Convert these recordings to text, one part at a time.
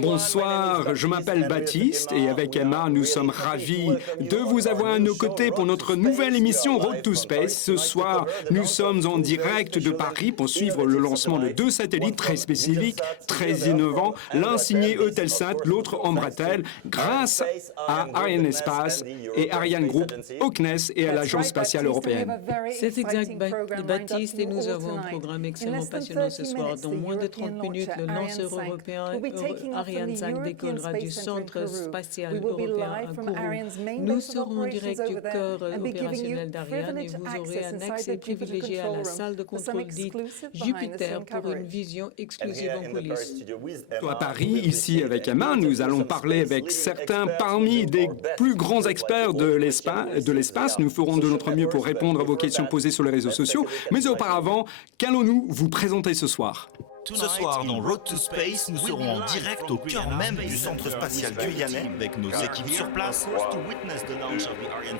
Bonsoir, je m'appelle Baptiste et avec Emma, nous sommes ravis de vous avoir à nos côtés pour notre nouvelle émission Road to Space. Ce soir, nous sommes en direct de Paris pour suivre le lancement de deux satellites très spécifiques, très innovants, l'un signé Eutelsat, l'autre Embratel, grâce à Arianespace et Ariane Group, au CNES et à l'Agence spatiale européenne. C'est exact, Baptiste, et nous avons un programme extrêmement passionnant ce soir. Dans moins de 30 minutes, le lanceur européen Ariane 5 décollera du centre spatial européen à Kourou. Nous serons en direct du cœur opérationnel d'Ariane et vous aurez un accès privilégié à la salle de contrôle dite Jupiter pour une vision exclusive en coulisses. À Paris, ici avec Emma, nous allons parler avec certains parmi des plus grands experts de l'espace. Nous ferons de notre mieux pour répondre à vos questions posées sur les réseaux sociaux. Mais auparavant, qu'allons-nous vous présenter ce soir ? Ce soir, dans Road to Space, nous serons en direct au cœur même du centre spatial guyanais avec nos équipes sur place.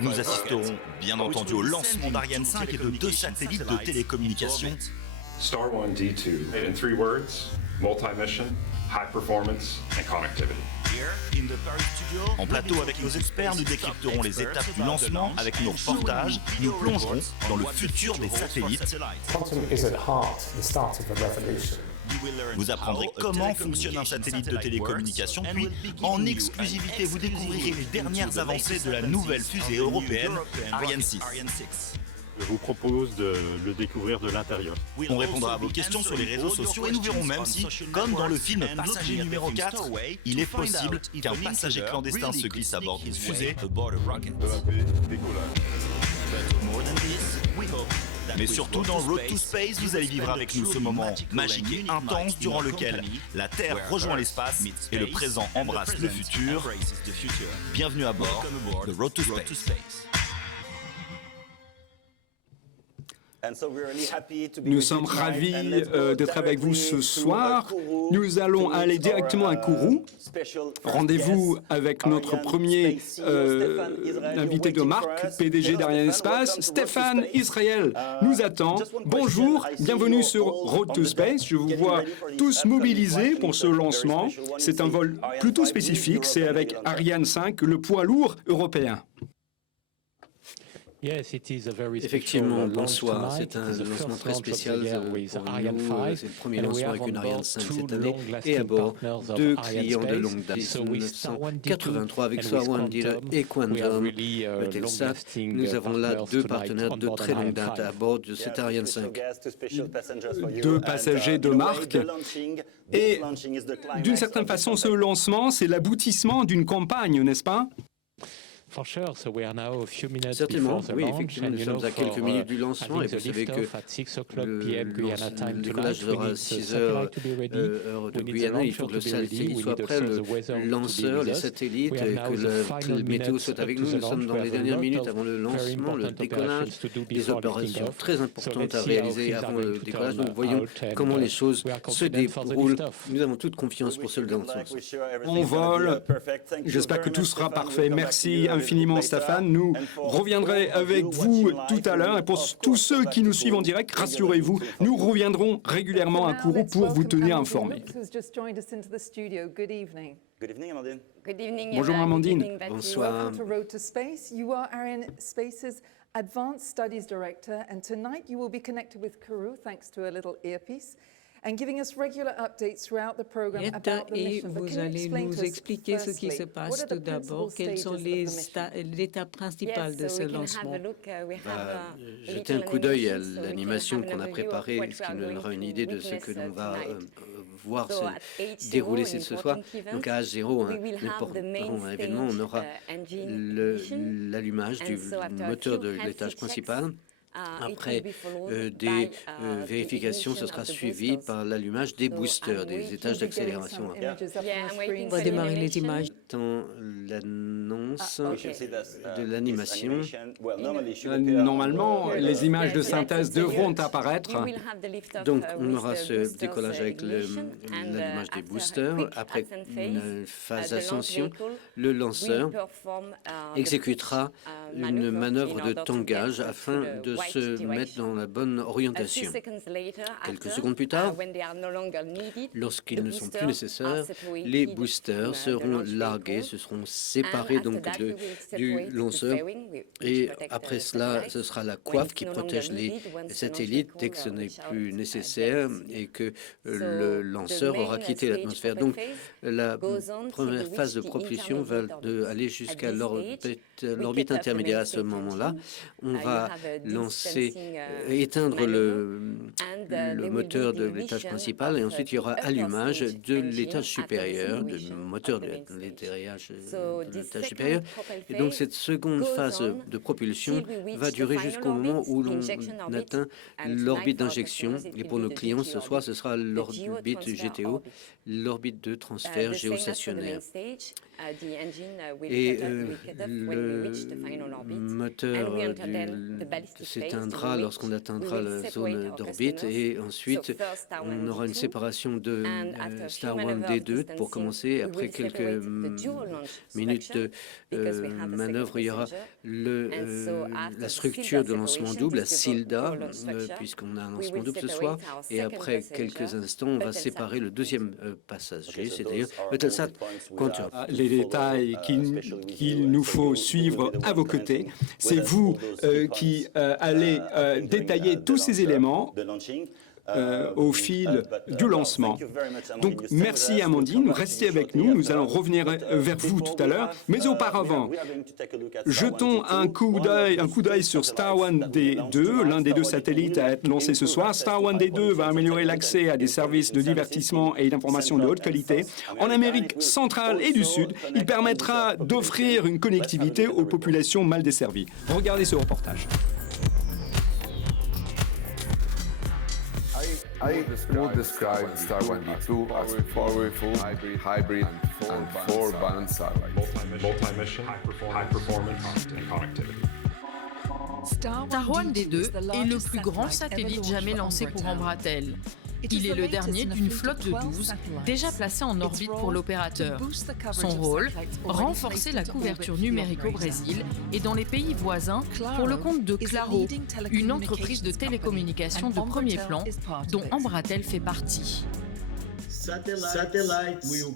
Nous assisterons, bien entendu, au lancement d'Ariane 5 et de deux satellites de télécommunications. Star 1D2, in 3 words, multi-mission, high performance and connectivity. En plateau avec nos experts, nous décrypterons les étapes du lancement avec nos reportages. Nous plongerons dans le futur des satellites. Quantum is at heart the start of a revolution. Vous apprendrez comment fonctionne un satellite de télécommunication, puis en exclusivité, vous découvrirez les dernières avancées de la nouvelle fusée européenne Ariane 6. Je vous propose de le découvrir de l'intérieur. On répondra à vos questions sur les réseaux sociaux et nous verrons même si, comme dans le film Passager numéro 4, il est possible qu'un passager clandestin se glisse à bord d'une fusée. Mais surtout dans Road to Space, vous allez vivre avec nous ce moment magique et intense durant lequel la Terre rejoint l'espace et le présent embrasse le futur. Bienvenue à bord de Road to Space. Nous sommes ravis d'être avec vous ce soir. Nous allons aller directement à Kourou. Rendez-vous avec notre premier invité de marque, PDG d'Arianespace, Stéphane Israël, nous attend. Bonjour, bienvenue sur Road to Space. Je vous vois tous mobilisés pour ce lancement. C'est un vol plutôt spécifique, c'est avec Ariane 5, le poids lourd européen. Effectivement, bonsoir. C'est un lancement très spécial pour nous. C'est le premier lancement avec une Ariane 5 cette année et à bord deux clients de longue date. 1983 avec Star 1D et Quantum, Eutelsat. Nous avons là deux partenaires de très longue date à bord de cette Ariane 5. Deux passagers de marque. Et d'une certaine façon, ce lancement, c'est l'aboutissement d'une campagne, n'est-ce pas ? Certainement, oui, effectivement, nous sommes à quelques minutes du lancement et vous savez que le décollage sera à 6 heures heure de Guyana. Il faut que le satellite soit prêt, le lanceur, les satellites, et que le météo soit avec nous. Nous sommes dans les dernières minutes avant le lancement, le décollage, des opérations très importantes à réaliser avant le décollage. Nous voyons comment les choses se déroulent. Nous avons toute confiance pour ce lancement. On vole. J'espère que tout sera parfait. Merci infiniment, Stéphane. Nous reviendrons avec vous tout à l'heure. Et pour tous ceux qui nous suivent en direct, rassurez-vous, nous reviendrons régulièrement à Kourou pour vous tenir informés. Bonjour, Amandine. Bonsoir. Advanced Studies Director, and tonight you will be connected with Kourou thanks to a little earpiece. And giving us regular updates throughout the program about the mission. Vous allez nous expliquer ce qui se passe tout d'abord. Quelles sont l'étape principale de ce lancement? Jetez un coup d'œil à l'animation qu'on a préparée, ce qui nous donnera une idée de ce que l'on va voir se dérouler ce soir. Donc à H0, un événement, on aura l'allumage du moteur de l'étage principal. Après des vérifications, ce sera suivi par l'allumage des boosters, des étages d'accélération. On va démarrer les images. Dans l'annonce de l'animation. Normalement, les images de synthèse devront apparaître. Donc, on aura ce décollage avec l'allumage des boosters. Après une phase d'ascension, le lanceur exécutera une manœuvre de tangage afin de se mettent dans la bonne orientation. Quelques secondes plus tard, lorsqu'ils ne sont plus nécessaires, les boosters seront largués, se seront séparés donc du lanceur. Et après cela, ce sera la coiffe qui protège les satellites dès que ce n'est plus nécessaire et que le lanceur aura quitté l'atmosphère. Donc, la première phase de propulsion va aller jusqu'à l'orbite intermédiaire. À ce moment-là, on va éteindre le moteur de l'étage principal et ensuite il y aura allumage de l'étage supérieur, du moteur de l'étage supérieur. Et donc cette seconde phase de propulsion va durer jusqu'au moment où l'on atteint l'orbite d'injection. Et pour nos clients ce soir, ce sera l'orbite GTO, l'orbite de transfert géostationnaire. Et le moteur s'éteindra lorsqu'on atteindra la zone d'orbite et ensuite on aura une séparation de Star One D2 pour commencer. Après quelques minutes de manœuvre, il y aura la structure de lancement double, la SILDA, puisqu'on a un lancement double ce soir. Et après quelques instants, on va séparer le deuxième passager, c'est-à-dire Eutelsat Quantum. Les détails qu'il nous faut suivre à vos côtés, c'est vous qui allez détailler tous ces éléments au fil du lancement. Donc, merci Amandine, restez avec nous, nous allons revenir vers vous tout à l'heure, mais auparavant, jetons un coup d'œil sur Star One D2, l'un des deux satellites à être lancé ce soir. Star One D2 va améliorer l'accès à des services de divertissement et d'information de haute qualité. En Amérique centrale et du Sud, il permettra d'offrir une connectivité aux populations mal desservies. Regardez ce reportage. I would describe Star One D2 as powerful, hybrid, and four-band satellite. Multi-mission, high performance, and connectivity. Star One D2 est le plus grand satellite jamais lancé pour Embratel. Il est le dernier d'une flotte de 12, déjà placée en orbite pour l'opérateur. Son rôle, renforcer la couverture numérique au Brésil et dans les pays voisins pour le compte de Claro, une entreprise de télécommunications de premier plan dont Embratel fait partie. Satellite will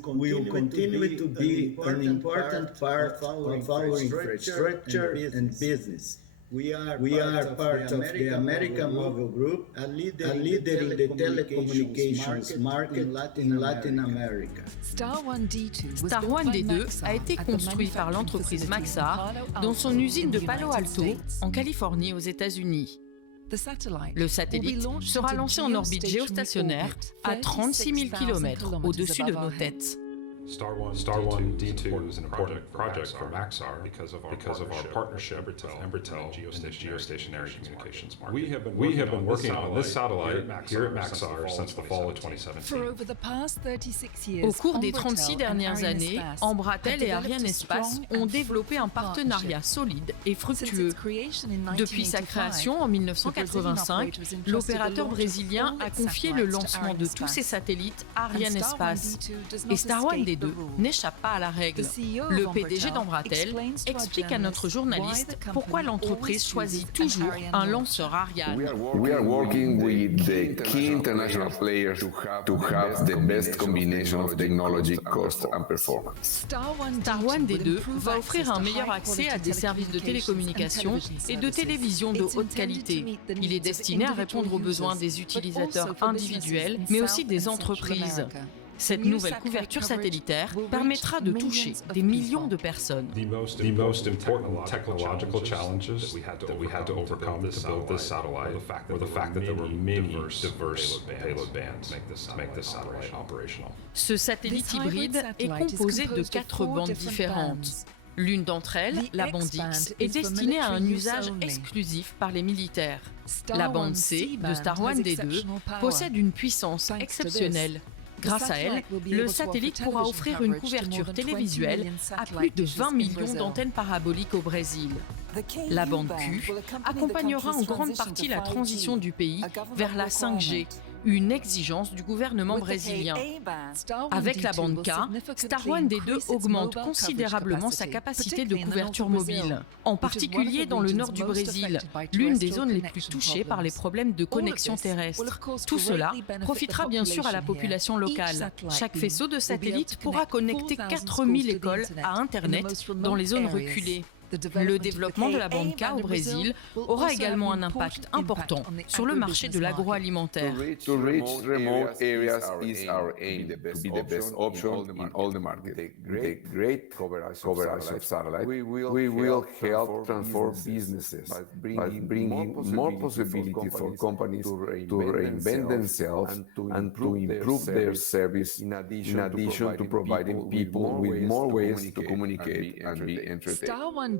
continue to be an important part of our infrastructure and business. We are part of the American Mobile Group, a leader in the telecommunications market in Latin America. Star One D2 a été construit par l'entreprise Maxar dans son usine de Palo Alto, en Californie, aux États-Unis. Le satellite sera lancé en orbite géostationnaire à 36 000 km au-dessus de nos têtes. Star One D2 is an important project for Maxar because of our partnership with Embratel and the geostationary communications market. We have been working on this satellite here at Maxar since the fall of 2017. Au cours des 36 dernières années, Embratel et Arianespace ont développé un partenariat solide et fructueux. Depuis sa création en 1985, l'opérateur brésilien a confié le lancement de tous ses satellites à Arianespace. Et Star One D2 n'échappe pas à la règle. Le PDG d'Embratel explique à notre journaliste pourquoi l'entreprise choisit toujours un lanceur Ariane. We are working with the key international players to have the best combination of technology, cost and performance. Star One D2 va offrir un meilleur accès à des services de télécommunications et de télévision de haute qualité. Il est destiné à répondre aux besoins des utilisateurs individuels, mais aussi des entreprises. Cette nouvelle couverture satellitaire permettra de toucher des millions de personnes. The most important technological challenges that we had to overcome to build this satellite were the fact that there were many diverse payload bands to make this satellite operational. Ce satellite hybride est composé de 4 bandes différentes. L'une d'entre elles, la bande X, est destinée à un usage exclusif par les militaires. La bande C de Star One D2 possède une puissance exceptionnelle. Grâce à elle, le satellite pourra offrir une couverture télévisuelle à plus de 20 millions d'antennes paraboliques au Brésil. La bande Q accompagnera en grande partie la transition du pays vers la 5G, une exigence du gouvernement brésilien. Avec la bande K, Star One D2 augmente considérablement sa capacité de couverture mobile, en particulier dans le nord du Brésil, l'une des zones les plus touchées par les problèmes de connexion terrestre. Tout cela profitera bien sûr à la population locale. Chaque faisceau de satellite pourra connecter 4000 écoles à Internet dans les zones reculées. Le développement de la bande K au Brésil aura également un impact important sur le marché de l'agroalimentaire. To reach remote areas is our aim, to be the best option in all the market. With a great coverage of satellite, we will help transform businesses by bringing more possibilities for companies to reinvent themselves and to improve their service in addition to providing people with more ways to communicate and be entertained.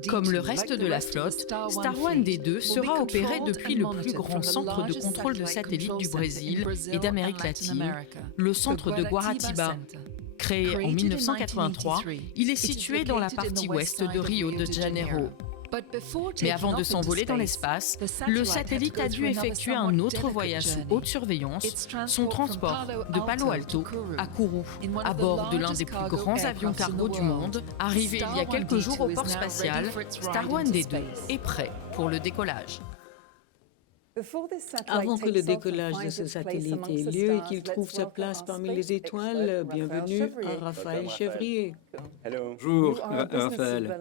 Comme le reste de la flotte, Star One D2 sera opéré depuis le plus grand centre de contrôle de satellites du Brésil et d'Amérique latine, le centre de Guaratiba. Créé en 1983, il est situé dans la partie ouest de Rio de Janeiro. Mais avant de s'envoler dans l'espace, le satellite a dû effectuer un autre voyage sous haute surveillance, son transport de Palo Alto à Kourou, à bord de l'un des plus grands avions cargo du monde. Arrivé il y a quelques jours au port spatial, Star One D2 est prêt pour le décollage. Avant que le décollage de ce satellite ait lieu et qu'il trouve sa place parmi les étoiles, bienvenue à Raphaël Chevrier. Bonjour, Raphaël.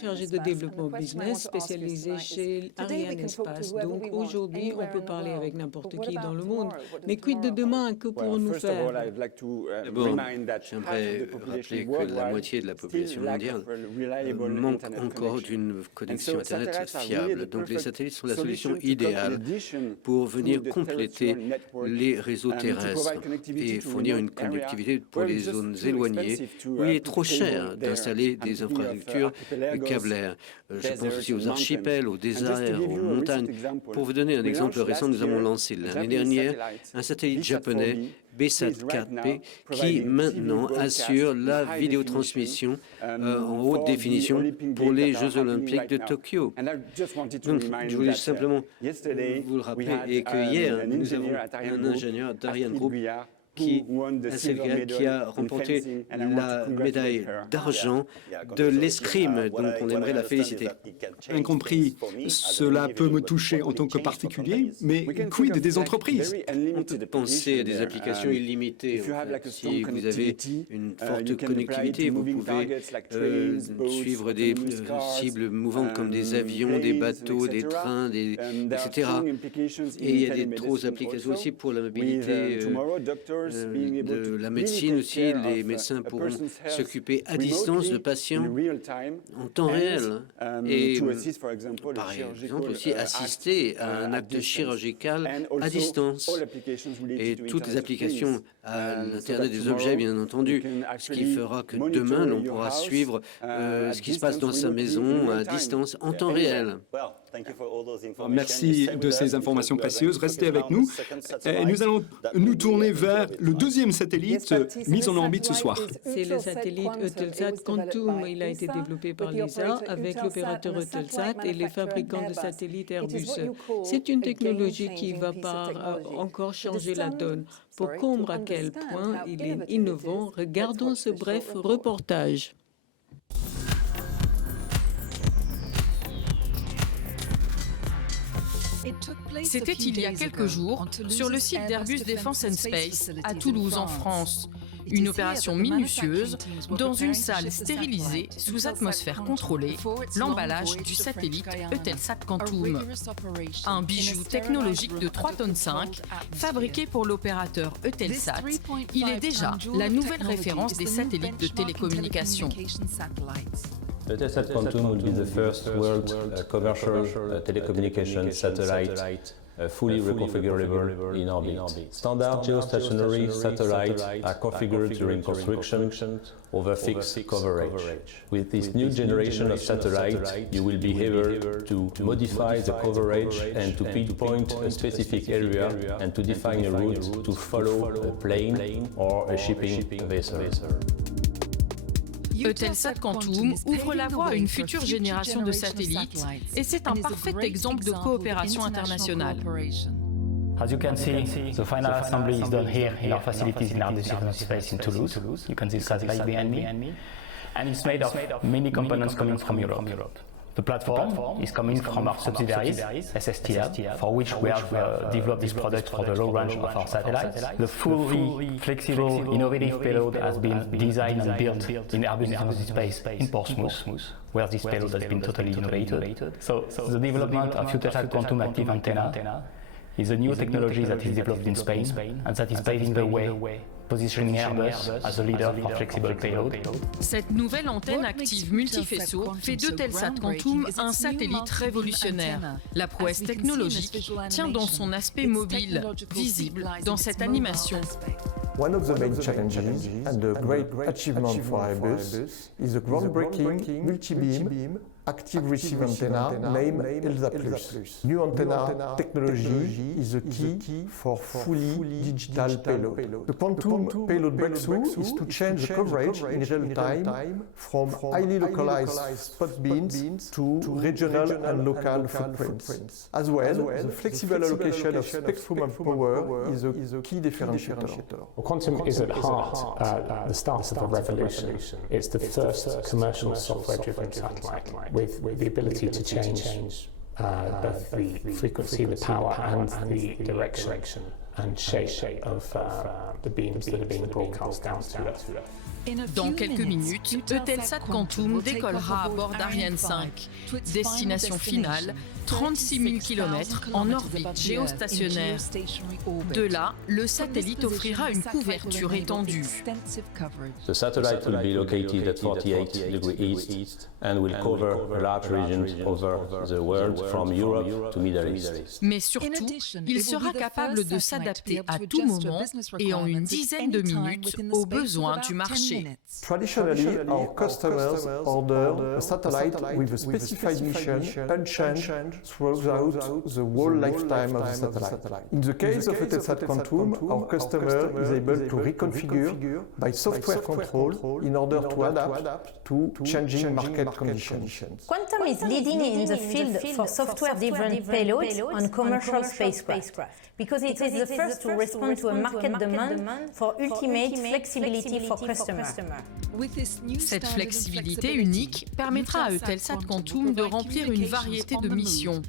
Chargé de développement business spécialisé chez Arianespace. Donc aujourd'hui, on peut parler avec n'importe qui dans le monde. Mais quid de demain, que pourrons-nous faire? D'abord, j'aimerais rappeler que la moitié de la population mondiale manque encore d'une connexion Internet fiable. Donc les satellites sont la solution idéale pour venir compléter les réseaux terrestres et fournir une connectivité pour les zones éloignées où il est trop cher d'installer des infrastructures câblaires. Je pense aussi aux archipels, aux déserts, aux montagnes. Pour vous donner un exemple récent, nous avons lancé l'année dernière un satellite japonais BSAT-4P qui maintenant assure la vidéotransmission en haute définition pour les Jeux Olympiques de Tokyo. Donc, je voulais simplement vous le rappeler et que hier, nous avons un ingénieur d'Ariane Group qui a remporté la médaille d'argent de l'escrime, donc on aimerait la féliciter. Incompris, cela peut me toucher en tant que particulier, mais quid des entreprises? On peut penser à des applications illimitées. Si vous avez une forte connectivité, vous pouvez suivre des cibles mouvantes comme des avions, des bateaux, des trains, etc. Et il y a d'autres applications aussi pour la mobilité de la médecine aussi. Les médecins pourront s'occuper à distance de patients en temps réel et par exemple aussi assister à un acte chirurgical à distance. Et toutes les applications à l'Internet des objets, bien entendu, ce qui fera que demain, on pourra suivre ce qui se passe dans sa maison à distance en temps réel. Merci de ces informations précieuses. Restez avec nous. Et nous allons nous tourner vers le deuxième satellite mis en orbite ce soir. C'est le satellite Eutelsat Quantum. Il a été développé par l'ESA avec l'opérateur Eutelsat et les fabricants de satellites Airbus. C'est une technologie qui va pas encore changer la donne. Pour comprendre à quel point il est innovant, regardons ce bref reportage. C'était il y a quelques jours sur le site d'Airbus Defence and Space à Toulouse en France. Une opération minutieuse dans une salle stérilisée sous atmosphère contrôlée, l'emballage du satellite Eutelsat Quantum. Un bijou technologique de 3,5 tonnes fabriqué pour l'opérateur Eutelsat, il est déjà la nouvelle référence des satellites de télécommunications. Eutelsat Quantum will be the first world commercial telecommunication satellite fully reconfigurable in orbit. Standard geostationary satellites are configured during construction over fixed coverage. With this new generation of satellites, you will be able to modify the coverage and to pinpoint a specific area and to define a route to follow a plane or a shipping vessel. Eutelsat Quantum ouvre la voie à une future génération de satellites et c'est un parfait exemple de coopération internationale. As you can see, the final assembly is done here in our facilities in our decision space in Toulouse. You can see the satellite behind me. And it's made of many components coming from Europe. The platform is coming from our subsidiaries, SSTL, for which we have developed this product for the low range of our satellites. The fully flexible, innovative payload has been designed and built in Airbus Defence Space in Portsmouth, where this payload has been totally innovated. So the development of Eutelsat Quantum Active Antenna is a new technology that is developed in Spain and that is paving the way, positioning Airbus as a leader for flexible payload. Cette nouvelle antenne active multifaisceau fait d'Eutelsat Quantum un satellite révolutionnaire. La prouesse technologique tient dans son aspect mobile, visible dans cette animation. One of the main challenges and the great achievement for Airbus is the groundbreaking multi-beam active receive antenna named ELSA+. New antenna technology is the key for fully digital payload. The quantum payload breakthrough is to change the coverage in real time from highly localized spot beams to regional and local footprints. As well, the flexible allocation of spectrum and power is a key differentiator. Well, quantum is at heart the start of a revolution. It's the first commercial software-driven satellite with the ability to change both the frequency, the power, and the direction and shape of the beams that are being broadcast down to us. Dans quelques minutes, Eutelsat Quantum décollera à bord d'Ariane 5. Destination finale, 36 000 km en orbite géostationnaire. De là, le satellite offrira une couverture étendue. The satellite will be located at 48 degrees east and will cover a large region over the world from Europe to Middle East. Mais surtout, il sera capable de s'adapter à tout moment et en une dizaine de minutes aux besoins du marché. Traditionally, our customers order a satellite with a specified mission unchanged throughout the whole lifetime of the satellite. In the case of Eutelsat Quantum, our customer is able to reconfigure by software control in order to adapt to changing market conditions. Quantum is leading in the field for software-driven payloads on commercial spacecraft, because it is the first to respond to a market demand for ultimate flexibility for customers. Cette flexibilité unique permettra à Eutelsat Quantum de remplir une variété de missions,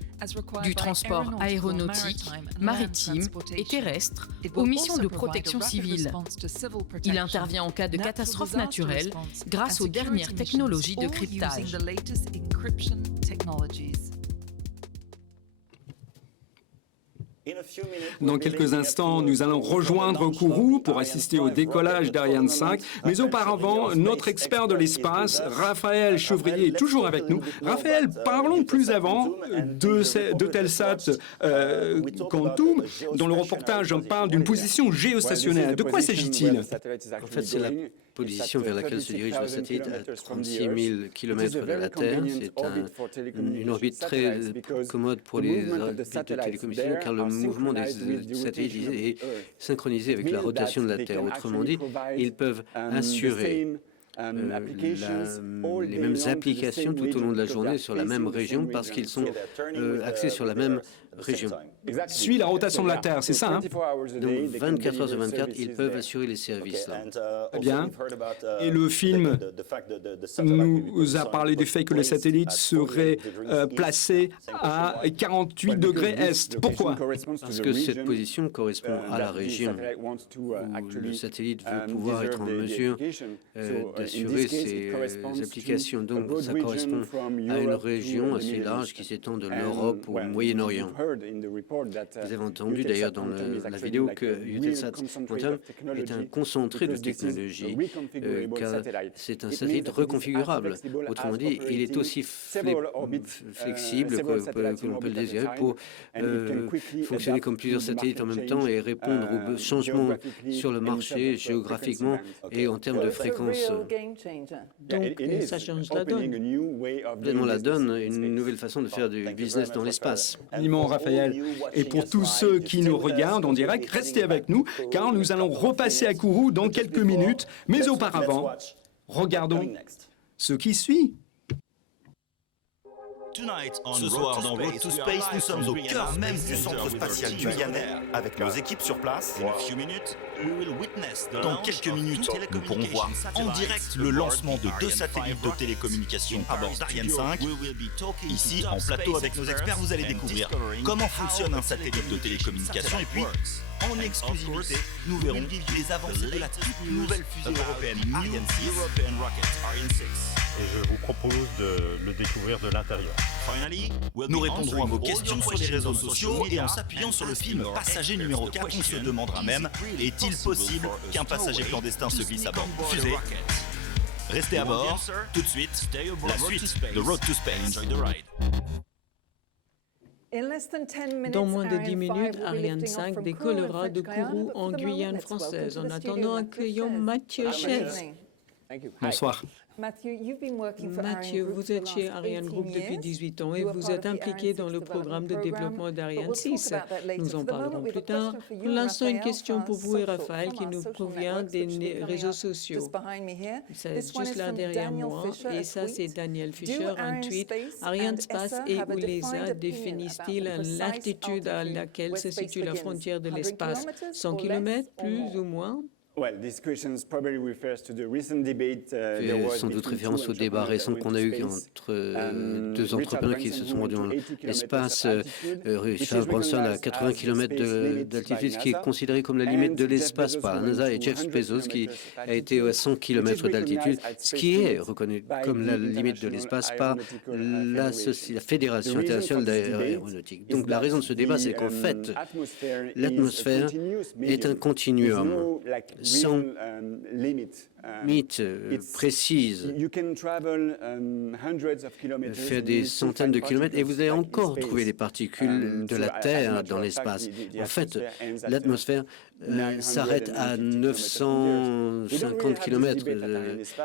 du transport aéronautique, maritime et terrestre aux missions de protection civile. Il intervient en cas de catastrophe naturelle grâce aux dernières technologies de cryptage. Dans quelques instants, nous allons rejoindre Kourou pour assister au décollage d'Ariane 5. Mais auparavant, notre expert de l'espace, Raphaël Chevrier, est toujours avec nous. Raphaël, parlons plus avant d'Eutelsat Quantum, dont le reportage parle d'une position géostationnaire. De quoi s'agit-il? En fait, c'est la position vers laquelle se dirige le satellite à 36 000 km de la Terre. C'est une orbite très commode pour les orbites de télécommunication car le mouvement des satellites est synchronisé avec la rotation de la Terre. Autrement dit, ils peuvent assurer les mêmes applications tout au long de la journée sur la même région parce qu'ils sont axés sur la même région. Suit la rotation de la Terre, c'est ça, hein? Donc 24 heures sur 24, ils peuvent assurer les services là. Très bien. Et le film nous a parlé du fait que le satellite serait placé à 48 degrés est. Pourquoi? Parce que cette position correspond à la région où le satellite veut pouvoir être en mesure d'assurer ses applications. Donc ça correspond à une région assez large qui s'étend de l'Europe au Moyen-Orient. Vous avez entendu d'ailleurs dans la vidéo que Eutelsat Quantum est un concentré de technologie, car c'est un satellite reconfigurable. Autrement dit, il est aussi flexible que l'on peut le désirer pour fonctionner comme plusieurs satellites en même temps et répondre aux changements sur le marché géographiquement et en termes de fréquence. Donc, ça change la donne. Complètement la donne, une nouvelle façon de faire du business dans l'espace. Raphaël. Et pour tous ceux qui nous regardent en direct, restez avec nous, car nous allons repasser à Kourou dans quelques minutes. Mais auparavant, regardons ce qui suit. Ce soir, dans Road to Space, nous sommes au cœur même du centre spatial guyanais avec nos équipes sur place. Dans quelques minutes, nous pourrons voir en direct le lancement de 2 satellites de télécommunications à bord d'Ariane 5. Ici, en plateau avec nos experts, vous allez découvrir comment fonctionne un satellite de télécommunication et puis, en exclusivité, nous verrons les avancées de la toute nouvelle fusée européenne Ariane 6. Et je vous propose de le découvrir de l'intérieur. Nous répondrons à vos questions sur les réseaux sociaux et en s'appuyant sur le film Passager numéro 4, on se demandera même, est-il possible qu'un passager clandestin se glisse à bord d'une fusée? Restez à bord, tout de suite, la suite de Road to Space. Dans moins de 10 minutes, Ariane 5 décollera de Kourou en Guyane française. En attendant, accueillons Mathieu Chaise. Bonsoir. Mathieu, vous êtes chez Ariane Group depuis 18 ans et vous êtes impliqué dans le programme de développement d'Ariane 6. Nous en parlerons plus tard. Pour l'instant, une question pour vous et Raphaël qui nous provient des réseaux sociaux. C'est juste là derrière moi. Et ça, c'est Daniel Fischer, un tweet. Ariane Space et ou l'ESA définissent-ils l'altitude à laquelle se situe la frontière de l'espace? 100 km, plus ou moins? Sans doute référence au débat récent qu'on a eu entre 2 entrepreneurs qui se sont rendus dans l'espace. Richard Branson à 80 km d'altitude, ce qui est considéré comme la limite de l'espace par la NASA, et Jeff Bezos qui a été à 100 km d'altitude, ce qui est reconnu comme la limite de l'espace par la Fédération internationale d'aéronautique. Donc la raison de ce débat, c'est qu'en fait, l'atmosphère est un continuum sans limite précise, faire des centaines de kilomètres et vous allez encore trouver des particules de la Terre dans l'espace. En fait, l'atmosphère s'arrête à 950 km.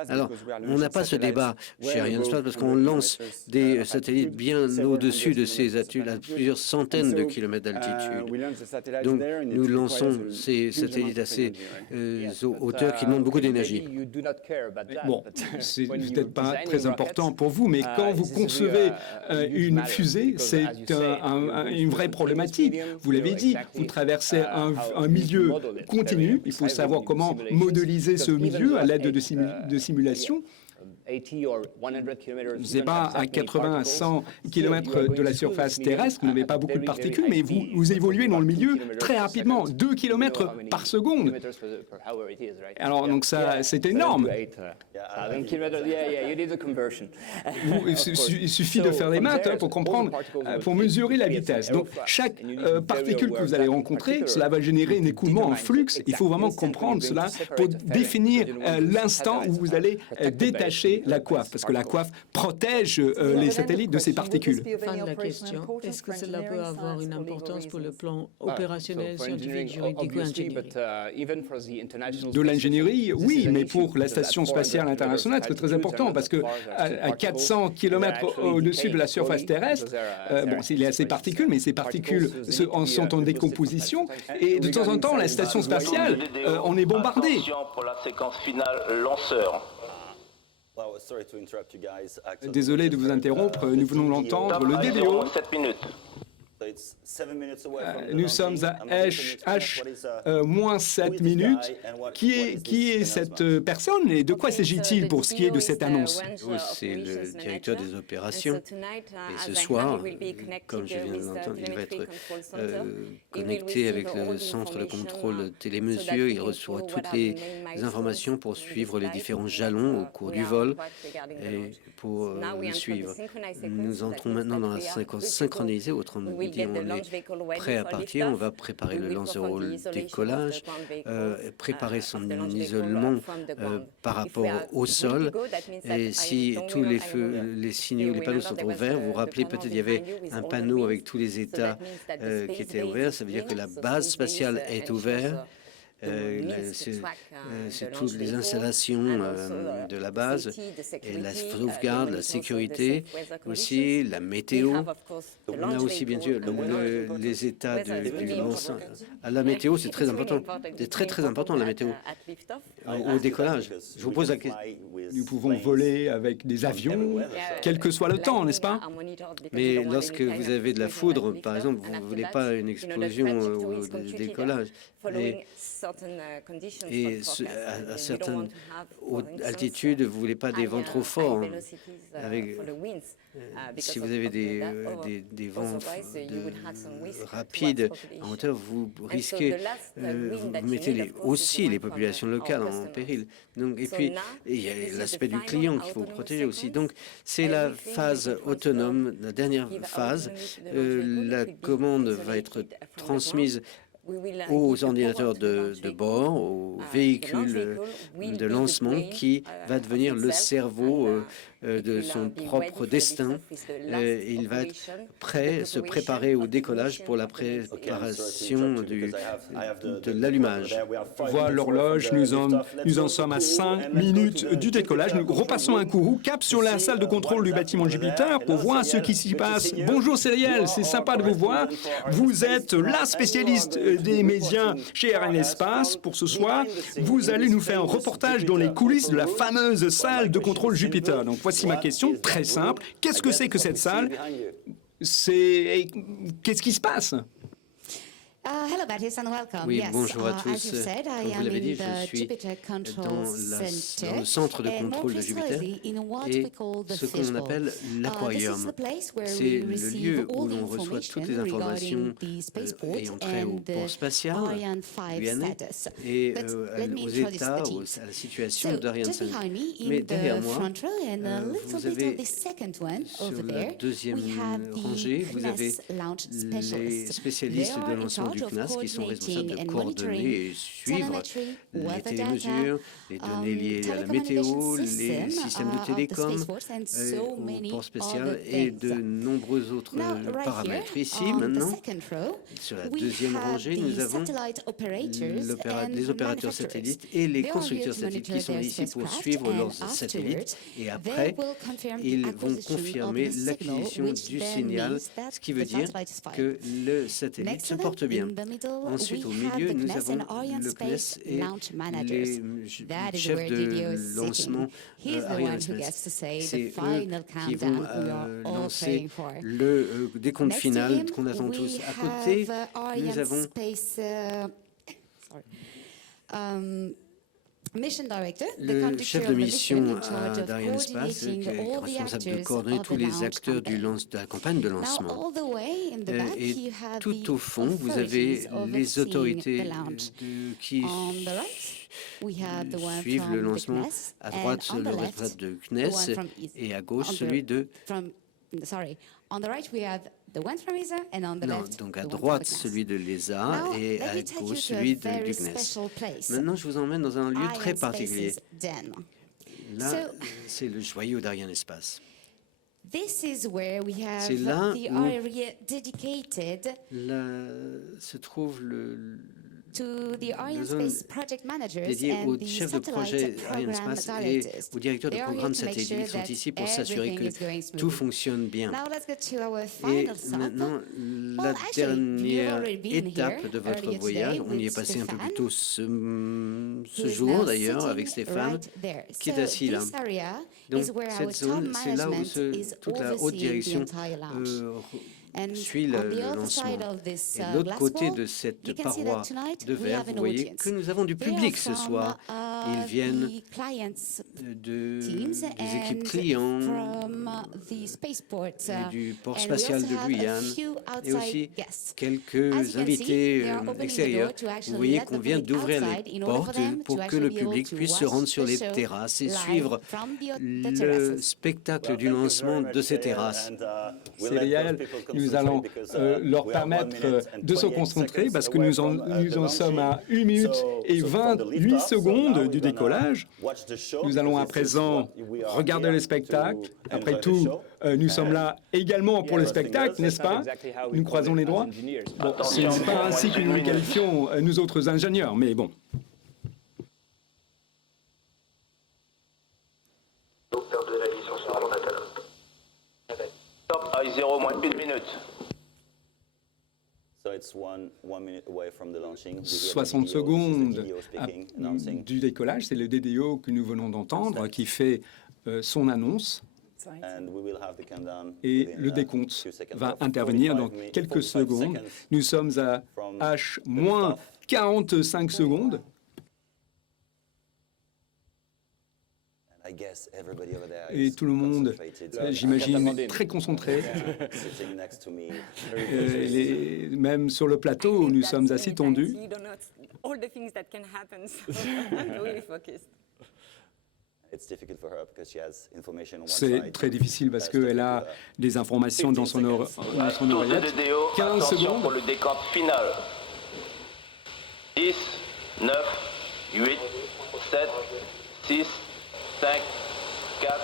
Alors, on n'a pas ce débat chez Ariane Space parce qu'on lance des satellites bien au-dessus de ces atolls à plusieurs centaines de kilomètres d'altitude. Donc, nous lançons ces satellites à ces hauteurs qui demandent beaucoup d'énergie. Bon, c'est peut-être pas très important pour vous, mais quand vous concevez une fusée, c'est une vraie problématique. Vous l'avez dit, vous traversez un milieu continu. Il faut savoir comment modéliser ce milieu à l'aide de simulations. Vous n'êtes pas à 80 à 100 km de la surface terrestre, vous n'avez pas beaucoup de particules, mais vous évoluez dans le milieu très rapidement, 2 km par seconde. Alors, donc ça, c'est énorme. Il suffit de faire les maths pour comprendre, pour mesurer la vitesse. Donc, chaque particule que vous allez rencontrer, cela va générer un écoulement en flux. Il faut vraiment comprendre cela pour définir l'instant où vous allez détacher la coiffe, parce que la coiffe protège les satellites de ces particules. Fin de la question. Est-ce que cela peut avoir une importance pour le plan opérationnel, scientifique, juridique ou ingénierie? De l'ingénierie, oui, mais pour la Station spatiale internationale, c'est très important, parce que à 400 km au-dessus de la surface terrestre, bon, il y a ces particules, mais ces particules sont en décomposition, et de temps en temps, la Station spatiale, on est bombardé. Pour la séquence finale lanceur. Désolé de vous interrompre, nous venons d'entendre le DDO. 7 minutes. Nous sommes à moins 7 minutes. Qui est cette personne et de quoi s'agit-il pour ce qui est de cette annonce? C'est le directeur des opérations. Et ce soir, comme je viens de l'entendre, il va être connecté avec le centre de contrôle télémesure. Il reçoit toutes les informations pour suivre les différents jalons au cours du vol et pour le suivre. Nous entrons maintenant dans la séquence synchronisée, autrement dit, on est prêt à partir, on va préparer le lanceur au décollage, préparer son isolement par rapport au sol. Et si tous les feux, les signaux, les panneaux sont ouverts, vous vous rappelez peut-être il y avait un panneau avec tous les états qui étaient ouverts, ça veut dire que la base spatiale est ouverte. c'est toutes les installations de la base, et la sauvegarde, la sécurité, aussi la météo. On a aussi bien sûr les états du lancement. La météo, c'est très important. C'est très important la météo au décollage. Je vous pose la question. Nous pouvons voler avec des avions, quel que soit le temps, n'est-ce pas? Mais lorsque vous avez de la foudre, par exemple, vous ne voulez pas une explosion au décollage. Et à certaines altitudes, vous ne voulez pas des vents trop forts. Si vous avez des vents rapides en hauteur, vous risquez, vous mettez aussi les populations locales en péril. Donc, et puis, il y a l'aspect du client qu'il faut protéger aussi. Donc, c'est la phase autonome, la dernière phase. La commande va être transmise aux ordinateurs de bord, aux véhicules de lancement qui va devenir le cerveau de son propre destin. Il va être prêt, se préparer au décollage pour la préparation de l'allumage. Voilà l'horloge, nous en sommes à 5 minutes du décollage. Nous repassons un Kourou, cap sur la salle de contrôle du bâtiment Jupiter pour voir ce qui s'y passe. Bonjour Cyrielle, c'est sympa de vous voir. Vous êtes la spécialiste des médias chez Arianespace pour ce soir. Vous allez nous faire un reportage dans les coulisses de la fameuse salle de contrôle Jupiter. Donc voici ma question, très simple. Qu'est-ce que c'est que cette salle? Qu'est-ce qui se passe? Oui, bonjour à tous. Comme vous l'avez dit, je suis dans le centre de contrôle de Jupiter et ce qu'on appelle l'aquarium. C'est le lieu où l'on reçoit toutes les informations ayant trait au port spatial guyanais et aux états, à la situation d'Ariane 5. Mais derrière moi, vous avez sur la deuxième rangée, vous avez les spécialistes de lancement du CNAS qui sont responsables de coordonner et suivre les télémesures, les données liées à la météo, les systèmes de télécom, au port spatial et de nombreux autres paramètres. Ici, maintenant, sur la deuxième rangée, nous avons les opérateurs satellites et les constructeurs satellites qui sont ici pour suivre leurs satellites. Et après, ils vont confirmer l'acquisition du signal, ce qui veut dire que le satellite se porte bien. Ensuite, au milieu, nous avons le CNES et les chefs de lancement Arianespace. C'est eux qui vont lancer le décompte final qu'on attend tous. À côté, nous avons le chef de mission d'Arianespace qui est responsable de coordonner tous les acteurs de la campagne de lancement. Et tout au fond, vous avez les autorités qui suivent le lancement. À droite, le responsable de CNES et à gauche, celui de... Non, donc à droite celui de l'ESA et à gauche celui du CNES. Maintenant, je vous emmène dans un lieu très particulier. Là, c'est le joyau d'Arianespace. C'est là où se trouve la zone dédiée aux chefs de projet Arianespace et aux directeurs de programmes satellites. Ils sont ici pour s'assurer que tout fonctionne bien. Et maintenant, la dernière étape de votre voyage, on y est passé un peu plus tôt ce jour d'ailleurs avec Stéphane, qui est assis là. Donc cette zone, c'est là où toute la haute direction suit le lancement. Et de l'autre côté de cette paroi de verre, vous voyez que nous avons du public ce soir. Ils viennent des équipes clients, du port spatial de Guyane et aussi quelques invités extérieurs. Vous voyez qu'on vient d'ouvrir les portes pour que le public puisse se rendre sur les terrasses et suivre le spectacle du lancement de ces terrasses. Cyrielle, nous allons leur permettre de se concentrer parce que nous en sommes à 1 minute et 28 secondes du décollage. Nous allons à présent regarder le spectacle. Après tout, nous sommes là également pour le spectacle, n'est-ce pas? Nous croisons les doigts. Bon, ce n'est pas ainsi que nous les qualifions, nous autres ingénieurs, mais bon. Top à 0, moins de 1 minute. 60 secondes du décollage, c'est le DDO que nous venons d'entendre qui fait son annonce. Et le décompte va intervenir dans quelques secondes. Nous sommes à H moins 45 secondes. Et tout le monde, j'imagine, très concentré. Même sur le plateau, nous sommes assez tendus. C'est très difficile parce qu'elle a des informations dans son oreillette. 15 secondes. Pour le décompte final. 10, 9, 8, 7, 6, 5, 4,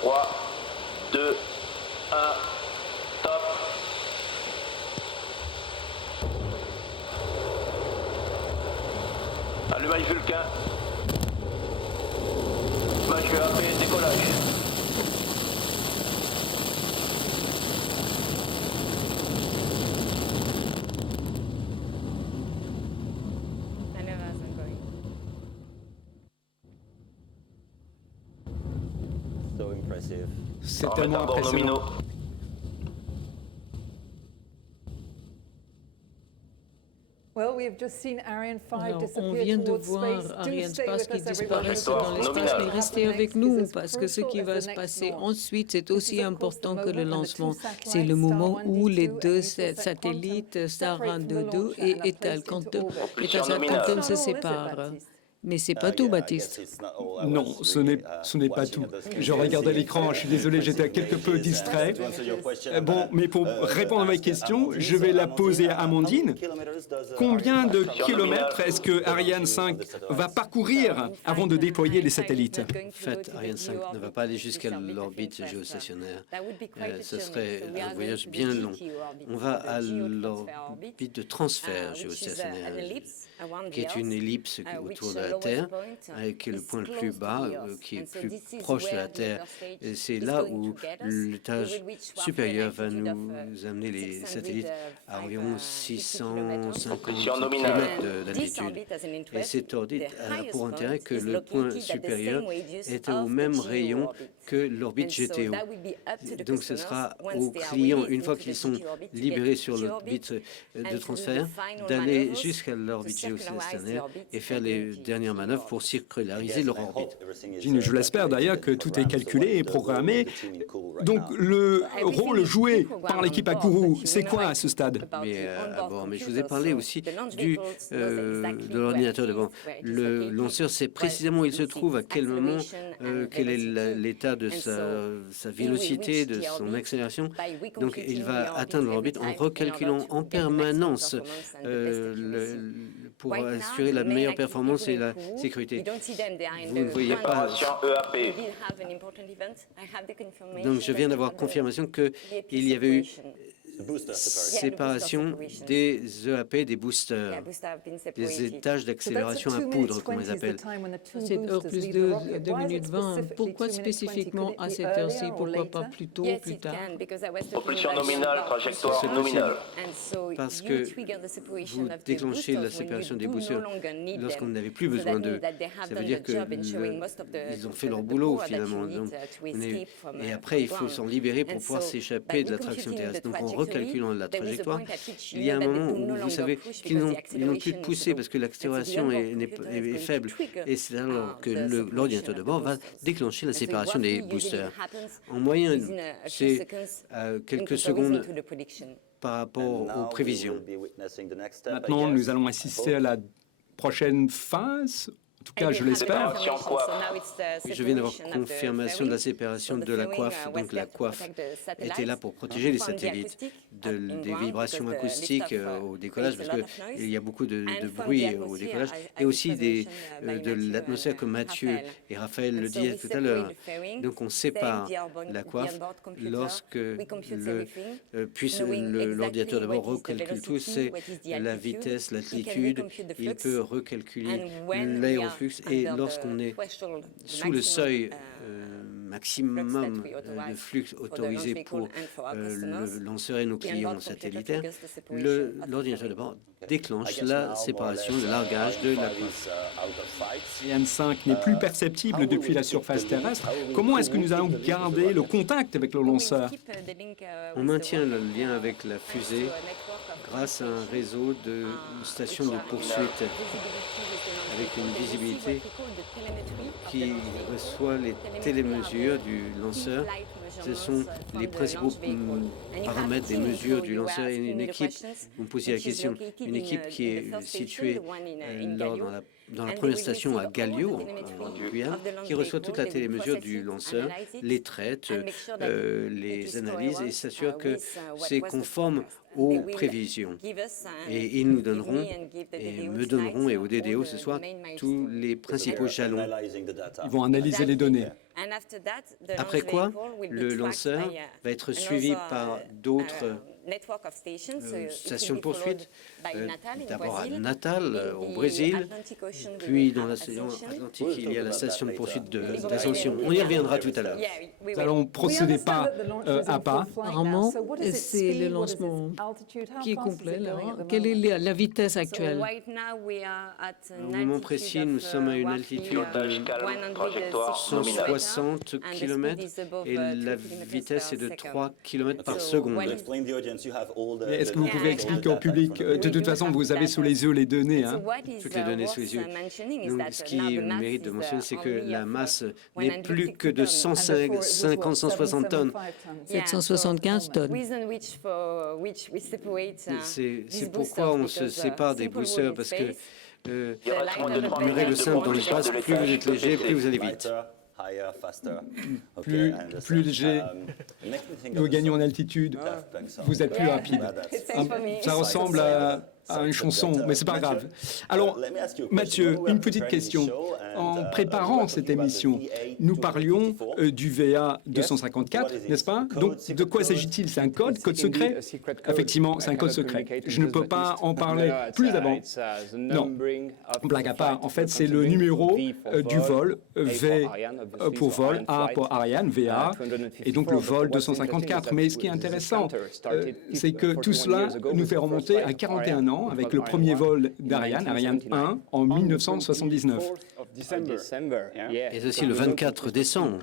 3, 2, 1, top. Allumage Vulcain. Match EAP, décollage. C'est tellement impressionnant. On vient de voir Ariane 5 qui disparaît dans l'espace, mais restez avec nous parce que ce qui va se passer ensuite, c'est aussi important que le lancement. C'est le moment où les deux satellites, Star 122 et Eutelsat-Quantum se séparent. Mais c'est pas tout, Baptiste. Non, ce n'est pas tout. Je regardais l'écran, je suis désolé, j'étais quelque peu distrait. Bon, mais pour répondre à ma question, je vais la poser à Amandine. Combien de kilomètres est-ce que Ariane 5 va parcourir avant de déployer les satellites? En fait, Ariane 5 ne va pas aller jusqu'à l'orbite géostationnaire. Ce serait un voyage bien long. On va à l'orbite de transfert géostationnaire, qui est une ellipse autour de la Terre, avec le point le plus bas, qui est plus proche de la Terre. Et c'est là où l'étage supérieur va nous amener les satellites à environ 650 km d'altitude. Et cette orbite a pour intérêt que le point supérieur est au même rayon que l'orbite GTO. Donc ce sera aux clients, une fois qu'ils sont libérés sur l'orbite de transfert, d'aller jusqu'à l'orbite géostationnaire et faire les dernières manœuvres pour circulariser leur orbite. Je l'espère d'ailleurs que tout est calculé et programmé. Donc le rôle joué par l'équipe à Kourou, c'est quoi à ce stade? Mais je vous ai parlé aussi de l'ordinateur de bord. Le lanceur sait précisément où il se trouve, à quel moment, quel est l'état de sa vélocité, de son accélération. Donc il va atteindre l'orbite en recalculant en permanence pour assurer la meilleure performance et la sécurité. Vous ne voyez pas. Donc je viens d'avoir confirmation qu'il y avait eu séparation des EAP, des boosters, des étages d'accélération à poudre, comme on les appelle. C'est heure plus 2 minutes 20. Pourquoi spécifiquement à cette heure-ci? Pourquoi pas plus tôt, plus tard? Propulsion nominale, trajectoire nominale. Parce que vous déclenchez la séparation des boosters lorsqu'on n'avait plus besoin d'eux. Ça veut dire qu'ils ont fait leur boulot finalement. Donc, et après, il faut s'en libérer pour pouvoir s'échapper de l'attraction terrestre. Donc, en calculant la trajectoire, il y a un moment où vous savez qu'ils n'ont plus de poussée parce que l'accélération est faible. Et c'est alors que l'ordinateur de bord va déclencher la séparation des boosters. En moyenne, c'est quelques secondes par rapport aux prévisions. Maintenant, nous allons assister à la prochaine phase En tout cas, je l'espère. Je viens d'avoir confirmation de la séparation de la coiffe. Donc la coiffe était là pour protéger les satellites des vibrations acoustiques au décollage, parce qu'il y a beaucoup de bruit au décollage, et aussi de l'atmosphère, comme Mathieu et Raphaël le disaient tout à l'heure. Donc on sépare la coiffe lorsque l'ordinateur d'abord recalcule tout, c'est la vitesse, l'altitude, il peut recalculer l'aéroflux, et lorsqu'on est sous le seuil maximum de flux autorisé pour le lanceur et nos clients satellitaires, l'ordinateur de bord déclenche la séparation, le largage de la coiffe. Ariane 5 n'est plus perceptible depuis la surface terrestre. Comment est-ce que nous allons garder le contact avec le lanceur? On maintient le lien avec la fusée grâce à un réseau de stations de poursuite avec une visibilité qui reçoit les télémesures du lanceur. Ce sont les principaux paramètres des mesures du lanceur. Et une équipe, vous me posez la question, une équipe qui est située dans la première station à Galliot, en Guyane, qui reçoit toute la télémesure du lanceur, les traite, les analyse et s'assure que c'est conforme aux prévisions. Et ils nous donneront, et me donneront, et au DDO ce soir, tous les principaux jalons. Ils vont analyser les données. Après quoi, le lanceur va être suivi par d'autres stations de poursuite, d'abord à Natal, au Brésil, puis dans l'océan Atlantique, il y a la station de poursuite d'Ascension. On y reviendra tout à l'heure. Nous allons procéder pas à pas. Apparemment, c'est le lancement qui est complet. Là. Quelle est la vitesse actuelle? Au moment précis, nous sommes à une altitude de 160 km et la vitesse est de 3 km par seconde. Est-ce que vous pouvez expliquer au public, de toute façon, vous avez sous les yeux les données, hein? Toutes les données sous les yeux. Donc, ce qui mérite de mentionner, c'est que la masse n'est plus que de 150-160 tonnes. 775 tonnes. C'est pourquoi on se sépare des boosters, parce que une règle simple dans l'espace, plus vous êtes léger, plus vous allez vite. Plus léger, nous gagnons en altitude, vous êtes plus rapide. Ça ressemble à une chanson, mais c'est pas grave. Alors, Mathieu, une petite question. En préparant cette émission, nous parlions du VA 254, n'est-ce pas? Donc, de quoi s'agit-il? C'est un code secret? Effectivement, c'est un code secret. Je ne peux pas en parler plus avant. Non, blague à part. En fait, c'est le numéro du vol, V pour vol, A pour Ariane, VA, et donc le vol 254. Mais ce qui est intéressant, c'est que tout cela nous fait remonter à 41 ans avec le premier vol d'Ariane, Ariane 1, en 1979. Et aussi le 24 décembre.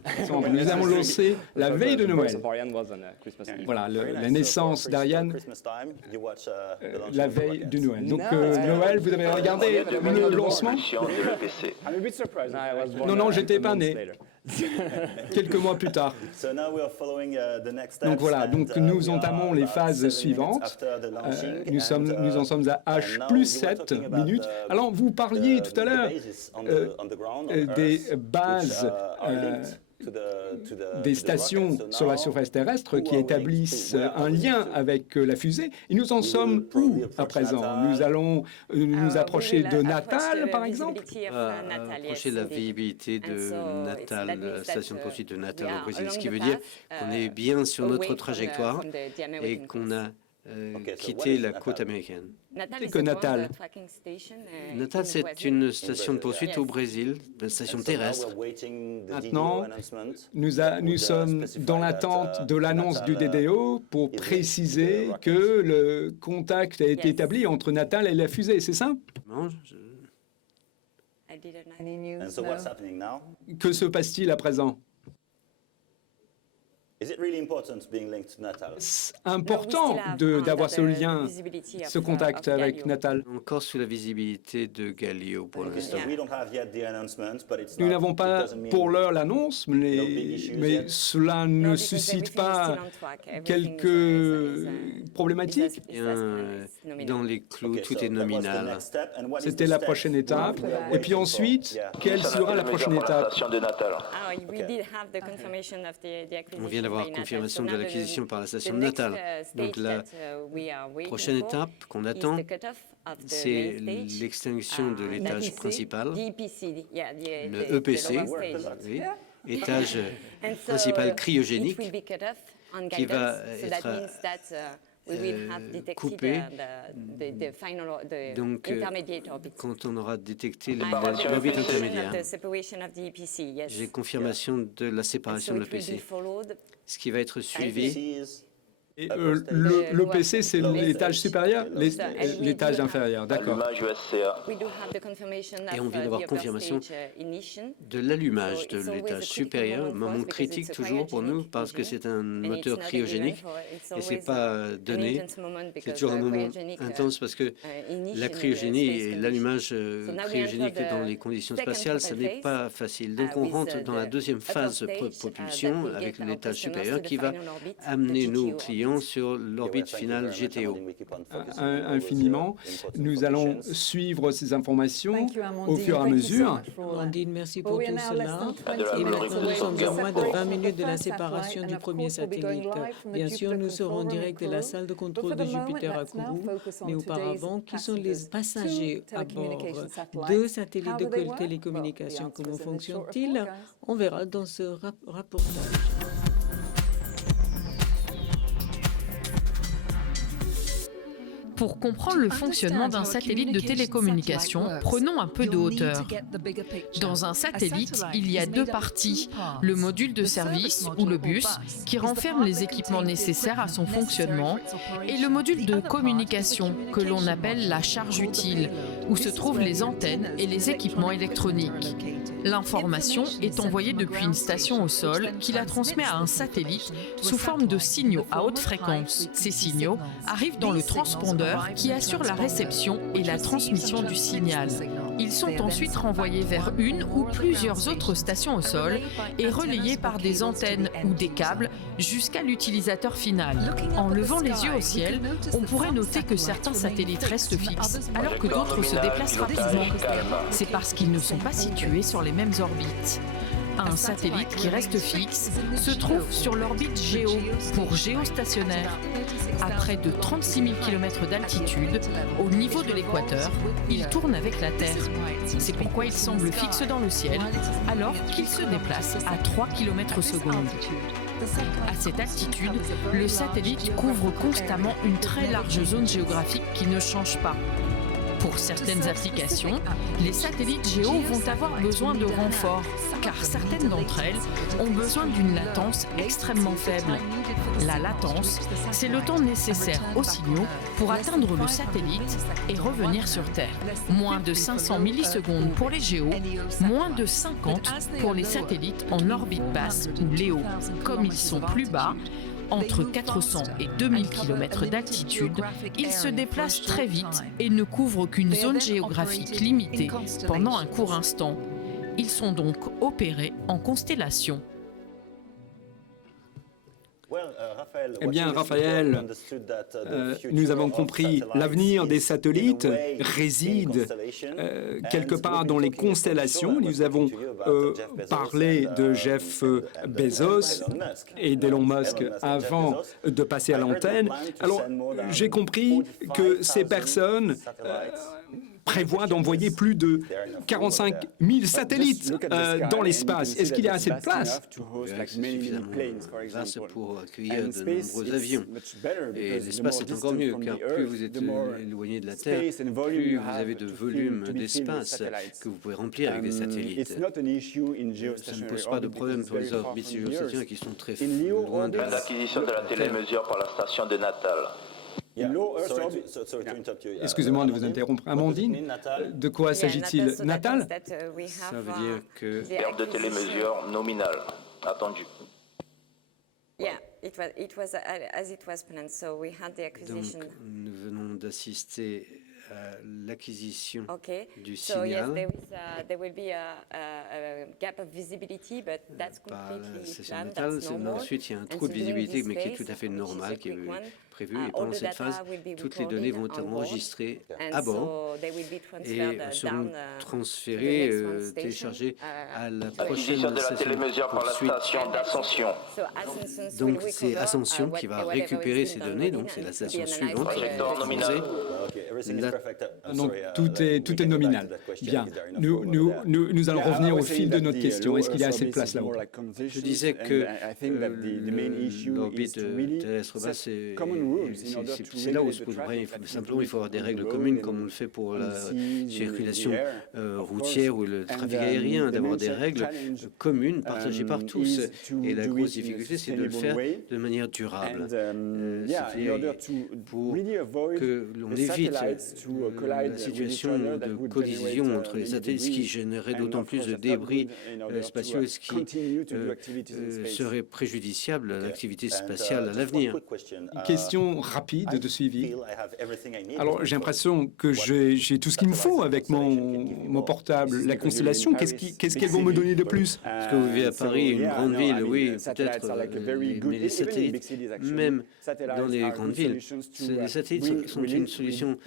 Nous avons lancé la veille de Noël. Voilà, la naissance d'Ariane, la veille de Noël. Donc Noël, vous avez regardé le lancement? Non, j'étais pas né. Quelques mois plus tard. Donc voilà, donc nous entamons les phases suivantes. Nous en sommes à H plus 7 minutes. Alors vous parliez tout à l'heure des bases, des stations sur la surface terrestre qui établissent un lien avec la fusée. Et nous en sommes où à présent? Nous allons nous approcher de Natal, par exemple? Approcher de la visibilité de Natal, la station de poursuite de Natal au Brésil, ce qui veut dire qu'on est bien sur notre trajectoire et qu'on a quitté la côte américaine. C'est que Natal. Natal, c'est une station de poursuite au Brésil, une station terrestre. Maintenant, nous sommes dans l'attente de l'annonce du DDO pour préciser que le contact a été établi entre Natal et la fusée, c'est ça? Non, Que se passe-t-il à présent? important d'avoir ce lien, ce contact avec Natal. Encore sous la visibilité de Galileo pour l'instant. Nous n'avons pas pour l'heure l'annonce, mais cela ne suscite pas quelques problématiques. Dans les clous, tout est nominal. C'était la prochaine étape. Et puis ensuite, quelle sera la prochaine étape? On vient d'avoir confirmation de l'acquisition par la station de Natal. Donc la prochaine étape qu'on attend, c'est l'extinction de l'étage principal, le EPC, oui, étage principal cryogénique, qui va être coupé. Donc, quand on aura détecté l'orbite intermédiaire, j'ai confirmation de la séparation de l'EPC. Ce qui va être suivi. Et le PC, c'est l'étage supérieur, l'étage inférieur, d'accord. Et on vient d'avoir confirmation de l'allumage de l'étage supérieur, moment critique toujours pour nous, parce que c'est un moteur cryogénique et c'est pas donné. C'est toujours un moment intense parce que la cryogénie et l'allumage cryogénique dans les conditions spatiales, ça n'est pas facile. Donc on rentre dans la deuxième phase de propulsion avec l'étage supérieur qui va amener nos clients sur l'orbite finale GTO. Infiniment. Nous allons suivre ces informations au fur et à mesure. Amandine, merci pour tout cela. Et maintenant, nous sommes à moins de 20 minutes de la séparation du premier satellite. Bien sûr, nous serons en direct de la salle de contrôle de Jupiter à Kourou, mais auparavant, qui sont les passagers à bord? 2 satellites de télécommunications, comment fonctionnent-ils? On verra dans ce reportage. Pour comprendre le fonctionnement d'un satellite de télécommunication, prenons un peu de hauteur. Dans un satellite, il y a 2 parties. Le module de service, ou le bus, qui renferme les équipements nécessaires à son fonctionnement, et le module de communication, que l'on appelle la charge utile, où se trouvent les antennes et les équipements électroniques. L'information est envoyée depuis une station au sol qui la transmet à un satellite sous forme de signaux à haute fréquence. Ces signaux arrivent dans le transpondeur qui assure la réception et la transmission du signal. Ils sont ensuite renvoyés vers une ou plusieurs autres stations au sol et relayés par des antennes ou des câbles jusqu'à l'utilisateur final. En levant les yeux au ciel, on pourrait noter que certains satellites restent fixes alors que d'autres se déplacent rapidement. C'est parce qu'ils ne sont pas situés sur les mêmes orbites. Un satellite qui reste fixe se trouve sur l'orbite Géo, pour géostationnaire. À près de 36 000 km d'altitude, au niveau de l'équateur, il tourne avec la Terre. C'est pourquoi il semble fixe dans le ciel, alors qu'il se déplace à 3 km/s. À cette altitude, le satellite couvre constamment une très large zone géographique qui ne change pas. Pour certaines applications, les satellites géo vont avoir besoin de renforts, car certaines d'entre elles ont besoin d'une latence extrêmement faible. La latence, c'est le temps nécessaire aux signaux pour atteindre le satellite et revenir sur Terre. Moins de 500 millisecondes pour les géos, moins de 50 pour les satellites en orbite basse ou LEO. Comme ils sont plus bas, entre 400 et 2000 km d'altitude, ils se déplacent très vite et ne couvrent qu'une zone géographique limitée pendant un court instant. Ils sont donc opérés en constellation. Eh bien, Raphaël, nous avons compris, l'avenir des satellites réside quelque part dans les constellations. Nous avons parlé de Jeff Bezos et d'Elon Musk avant de passer à l'antenne. Alors, j'ai compris que ces personnes prévoit d'envoyer plus de 45 000 satellites dans l'espace. Est-ce qu'il y a assez de place? Suffisamment vaste pour accueillir de nombreux avions. Et l'espace est encore mieux, car plus vous êtes éloigné de la Terre, plus vous avez de volume d'espace que vous pouvez remplir avec des satellites. Ça ne pose pas de problème pour les orbites géostationnaires qui sont très loin de l'acquisition de la télémesure par la station de Natal. Excusez-moi de vous interrompre. Amandine, de quoi s'agit-il? Natal? Ça veut dire que... Perte de télémesure nominale attendue. Donc, nous venons d'assister à l'acquisition du signal par la station natale. Ensuite, il y a un trou de visibilité, mais qui est tout à fait normal, qui est prévu. Et pendant cette phase, toutes les données vont être enregistrées à bord et seront transférées, téléchargées à la prochaine de la télémesure par la station d'Ascension. Donc, c'est Ascension qui va récupérer ces données, donc c'est la station suivante. Donc tout est nominal. Bien, nous allons revenir au fil de notre question. Est-ce qu'il y a assez de place là-haut? Je disais que l'orbite terrestre basse, c'est là où se pose le problème. Simplement, il faut avoir des règles communes, comme on le fait pour la circulation routière ou le trafic aérien, d'avoir des règles communes partagées par tous. Et la grosse difficulté, c'est de le faire de manière durable. C'est-à-dire pour que l'on évite la situation de collision entre les satellites, ce qui générerait d'autant plus de débris spatiaux et ce qui serait préjudiciable à l'activité spatiale à l'avenir. Question rapide de suivi. Alors, j'ai l'impression que j'ai tout ce qu'il me faut avec mon portable. La constellation, qu'est-ce qu'elles vont me donner de plus? Parce que vous vivez à Paris, une grande ville, oui, peut-être, mais les satellites, même dans les grandes villes, les satellites sont une solution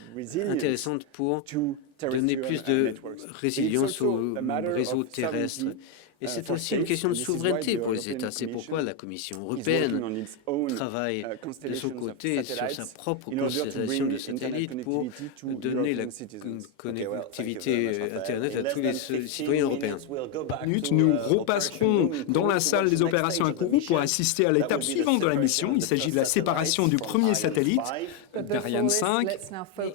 intéressante pour donner plus de résilience au réseau terrestre. Et c'est aussi une question de souveraineté pour les États. C'est pourquoi la Commission européenne travaille de son côté sur sa propre constellation de satellites pour donner la connectivité Internet à tous les citoyens européens. Nous repasserons dans la salle des opérations à Kourou pour assister à l'étape suivante de la mission. Il s'agit de la séparation du premier satellite d'Ariane 5.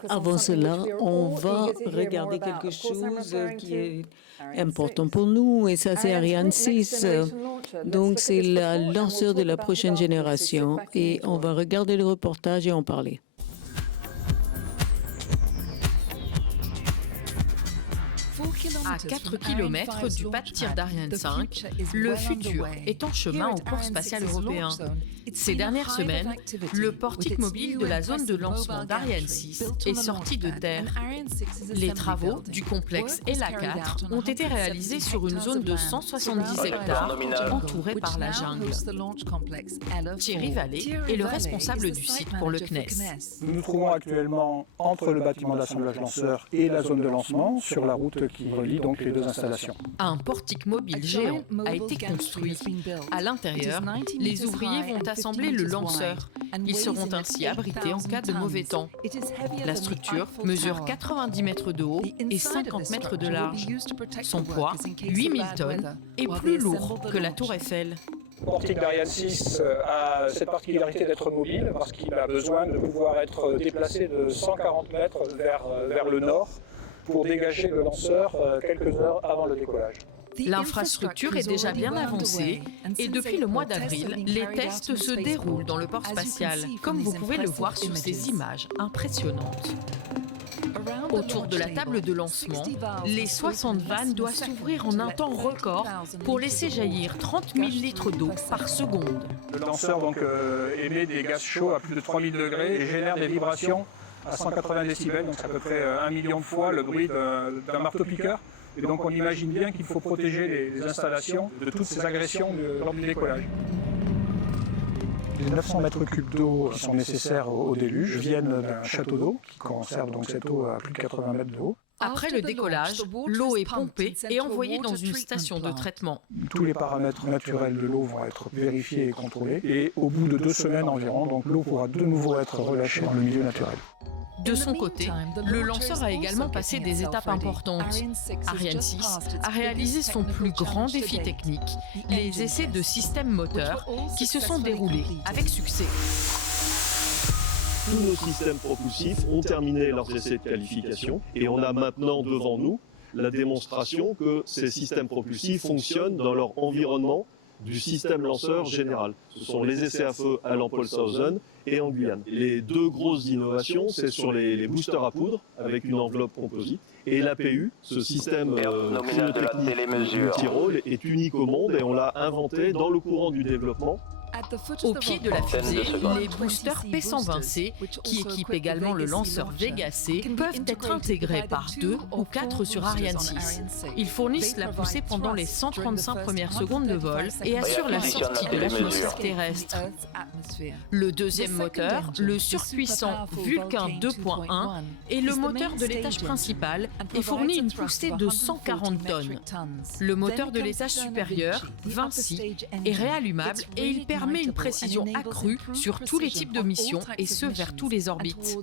Avant cela, on va regarder quelque chose qui est important pour nous, et ça, c'est Ariane 6. Donc, c'est le lanceur de la prochaine génération, et on va regarder le reportage et en parler. À 4 km du pas de tir d'Ariane 5, le futur est en chemin au port spatial européen. Ces dernières semaines, le portique mobile de la zone de lancement d'Ariane 6 est sorti de terre. Les travaux du complexe ELA4 ont été réalisés sur une zone de 170 hectares entourée par la jungle. Thierry Vallée est le responsable du site pour le CNES. Nous nous trouvons actuellement entre le bâtiment d'assemblage lanceur et la zone de lancement, sur la route qui relie donc les deux installations. Un portique mobile géant a été construit. À l'intérieur, les ouvriers vont assembler le lanceur. Ils seront ainsi abrités en cas de mauvais temps. La structure mesure 90 mètres de haut et 50 mètres de large. Son poids, 8000 tonnes, est plus lourd que la tour Eiffel. Le portique d'Ariane 6 a cette particularité d'être mobile parce qu'il a besoin de pouvoir être déplacé de 140 mètres vers le nord pour dégager le lanceur quelques heures avant le décollage. L'infrastructure est déjà bien avancée et depuis le mois d'avril, les tests se déroulent dans le port spatial, comme vous pouvez le voir sur ces images impressionnantes. Autour de la table de lancement, les 60 vannes doivent s'ouvrir en un temps record pour laisser jaillir 30 000 litres d'eau par seconde. Le lanceur donc, émet des gaz chauds à plus de 3000 degrés et génère des vibrations à 180 décibels, donc c'est à peu près 1 million de fois le bruit d'un marteau-piqueur. Et donc on imagine bien qu'il faut protéger les installations de toutes ces agressions lors du décollage. Les 900 mètres cubes d'eau qui sont nécessaires au déluge viennent d'un château d'eau qui conserve donc cette eau à plus de 80 mètres de haut. Après le décollage, l'eau est pompée et envoyée dans une station de traitement. Tous les paramètres naturels de l'eau vont être vérifiés et contrôlés. Et au bout de 2 semaines environ, donc l'eau pourra de nouveau être relâchée dans le milieu naturel. De son côté, le lanceur a également passé des étapes importantes. Ariane 6 a réalisé son plus grand défi technique, les essais de système moteur, qui se sont déroulés avec succès. Tous nos systèmes propulsifs ont terminé leurs essais de qualification et on a maintenant devant nous la démonstration que ces systèmes propulsifs fonctionnent dans leur environnement du système lanceur général. Ce sont les essais à feu à Lampolshausen et en Guyane. Les deux grosses innovations, c'est sur les boosters à poudre avec une enveloppe composite et l'APU, ce système cryotechnique multirôle est unique au monde et on l'a inventé dans le courant du développement. Au pied de la fusée, les boosters P120C, qui équipent également le lanceur Vega C, peuvent être intégrés par 2 ou 4 sur Ariane 6. Ils fournissent la poussée pendant les 135 premières secondes de vol et assurent la sortie de l'atmosphère terrestre. Le deuxième moteur, le surpuissant Vulcain 2.1, est le moteur de l'étage principal et fournit une poussée de 140 tonnes. Le moteur de l'étage supérieur, Vinci, est réallumable et il permet une précision accrue sur tous les types de missions et ce vers tous les orbites.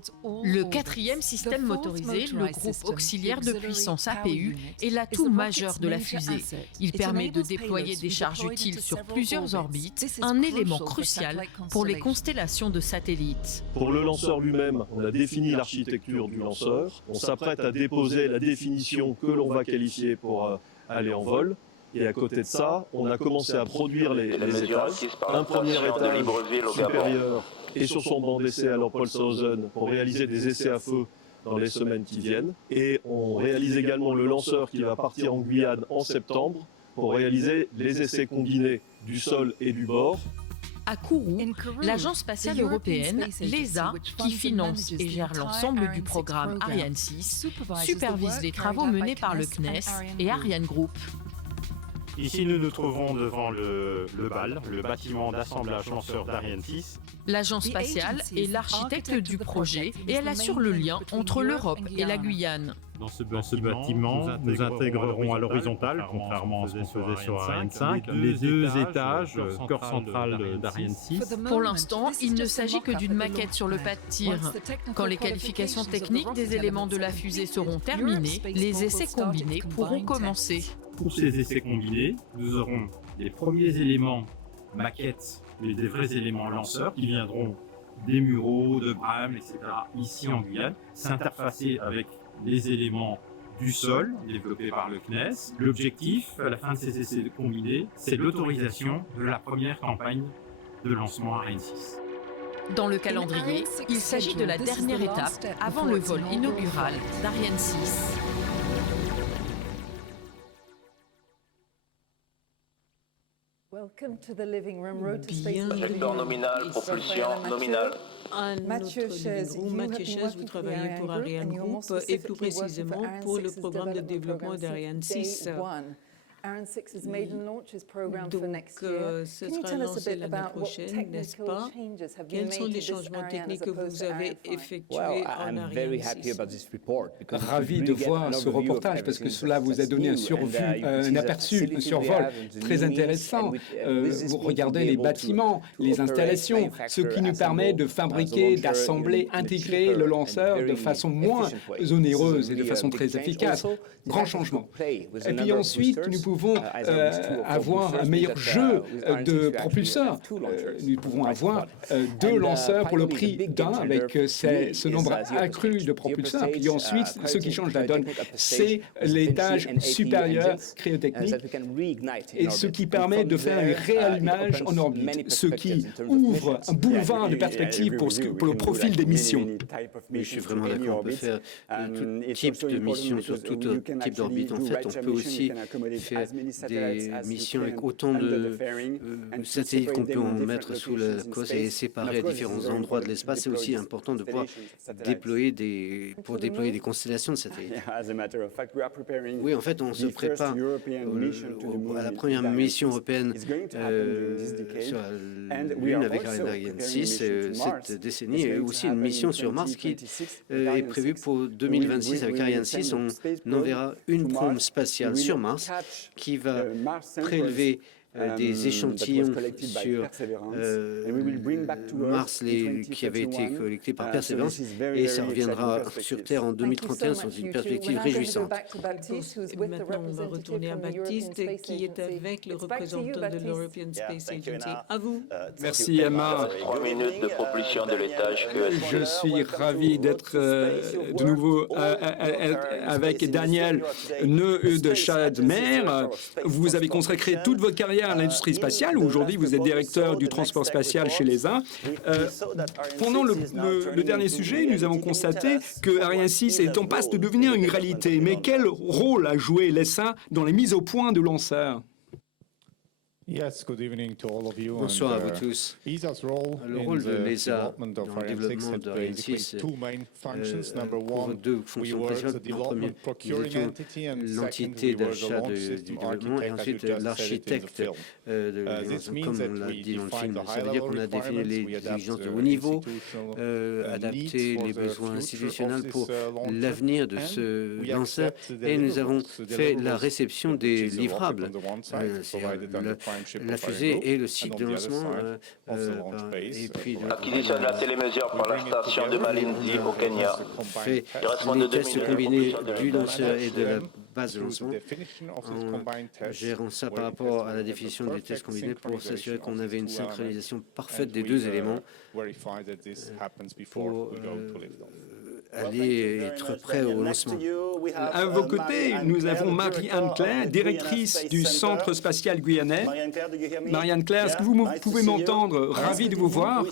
Le quatrième système motorisé, le groupe auxiliaire de puissance APU, est l'atout majeur de la fusée. Il permet de déployer des charges utiles sur plusieurs orbites, un élément crucial pour les constellations de satellites. Pour le lanceur lui-même, on a défini l'architecture du lanceur. On s'apprête à déposer la définition que l'on va qualifier pour aller en vol. Et à côté de ça, on a commencé à produire les étages. Un premier étage supérieur et sur son banc d'essai à Leopoldshausen pour réaliser des essais à feu dans les semaines qui viennent. Et on réalise également le lanceur qui va partir en Guyane en septembre pour réaliser les essais combinés du sol et du bord. À Kourou, l'Agence spatiale européenne, l'ESA, qui finance et gère l'ensemble du programme Ariane 6, supervise les travaux menés par le CNES et Ariane Group. Ici, nous nous trouvons devant le BAL, le bâtiment d'assemblage lanceur d'Ariane 6. L'agence spatiale est l'architecte du projet et elle assure le lien entre l'Europe et la Guyane. Dans ce bâtiment, nous intégrerons à l'horizontale, contrairement à ce qu'on faisait sur Ariane 5, les 2 étages, corps central d'Ariane 6. Pour l'instant, il ne s'agit que d'une maquette sur le pas de tir. Quand les qualifications techniques des éléments de la fusée seront terminées, les essais combinés pourront commencer. Pour ces essais combinés, nous aurons les premiers éléments maquettes, mais des vrais éléments lanceurs qui viendront des Mureaux, de Bram, etc. ici en Guyane, s'interfacer avec les éléments du sol développés par le CNES. L'objectif, à la fin de ces essais combinés, c'est l'autorisation de la première campagne de lancement Ariane 6. Dans le calendrier, il s'agit de la dernière étape avant le vol inaugural d'Ariane 6. Trajectoire nominale, propulsion nominale. Mathieu Chaise, vous travaillez pour Ariane Group et plus précisément pour le programme de développement d'Ariane 6. Donc, ce sera lancé l'année prochaine, n'est-ce pas? Quels sont les changements techniques que vous avez effectués en Ariane 6? Ravi de voir ce reportage parce que cela vous a donné un aperçu, un survol très intéressant. Vous regardez les bâtiments, les installations, ce qui nous permet de fabriquer, d'assembler, intégrer le lanceur de façon moins onéreuse et de façon très efficace. Grand changement. Et puis ensuite, nous pouvons avoir un meilleur jeu de propulseurs. Nous pouvons avoir 2 lanceurs pour le prix d'un avec ce nombre accru de propulseurs. Puis ensuite, ce qui change la donne, c'est l'étage supérieur cryotechnique et ce qui permet de faire un réallumage en orbite, ce qui ouvre un boulevard de perspective pour le profil des missions. Oui, je suis vraiment d'accord. On peut faire tout type de missions sur tout type d'orbite. En fait, on peut aussi faire des missions avec autant de satellites qu'on peut en mettre sous la cosse et séparer à différents endroits de l'espace. C'est aussi important de pouvoir déployer des constellations de satellites. Oui, en fait, on se prépare à la première mission européenne sur la Lune avec Ariane 6 cette décennie et aussi une mission sur Mars qui est prévue pour 2026 avec Ariane 6. On enverra une sonde spatiale sur Mars qui va prélever des échantillons sur Mars qui avaient été collectés par Perseverance et ça reviendra sur Terre en 2031 dans une perspective réjouissante. Et maintenant, on va retourner à Baptiste qui est avec le représentant de l'European Space Agency. À vous. Merci Emma. 3 minutes de propulsion de l'étage QS. Je suis ravi d'être de nouveau avec Daniel Neu de Chadmer. Vous avez consacré toute votre carrière à l'industrie spatiale. Aujourd'hui, vous êtes directeur du transport spatial chez l'ESA. Pendant le dernier sujet, nous avons constaté que Ariane 6 est en passe de devenir une réalité. Mais quel rôle a joué l'ESA dans les mises au point de lanceurs? Bonsoir à vous tous. Le rôle de l'ESA dans le développement d'Ariane 6 pour deux fonctions principales. En premier, nous étions l'entité d'achat du développement et ensuite l'architecte comme on l'a dit dans le film. Ça veut dire qu'on a défini les exigences de haut niveau, adapté les besoins institutionnels pour l'avenir de ce lanceur et nous avons fait la réception des livrables, la fusée et le site de lancement. Et puis acquisition de la télémesure par la station de Malindi au Kenya. Fait les tests combinés du lanceur et de la base de lancement en gérant ça par rapport à la définition des tests combinés pour s'assurer qu'on avait une synchronisation parfaite des deux éléments pour aller être prêt au lancement. À vos côtés, nous avons Marie-Anne Claire, directrice du Centre spatial guyanais. Marie-Anne Claire, est-ce que vous pouvez m'entendre? Ravi de vous voir.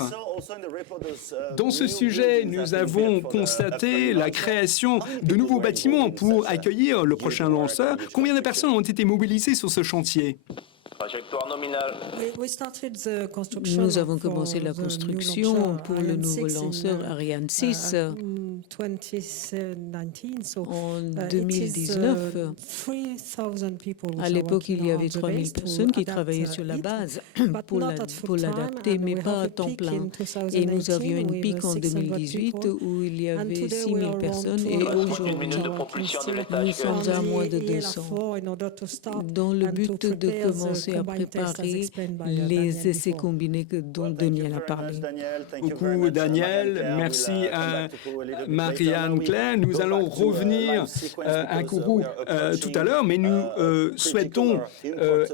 Dans ce sujet, nous avons constaté la création de nouveaux bâtiments pour accueillir le prochain lanceur. Combien de personnes ont été mobilisées sur ce chantier? Trajectoire nominale. Nous avons commencé la construction pour le nouveau lanceur Ariane 6 en 2019. À l'époque, il y avait 3000 personnes qui travaillaient sur la base pour l'adapter, mais pas à temps plein. Et nous avions une pic en 2018 où il y avait 6000 personnes et aujourd'hui, nous sommes à moins de 200. Dans le but de commencer à préparer les essais combinés dont Daniel a parlé. Beaucoup Daniel, merci à Marie-Anne Claire. Nous allons revenir à Kourou tout à l'heure, mais nous souhaitons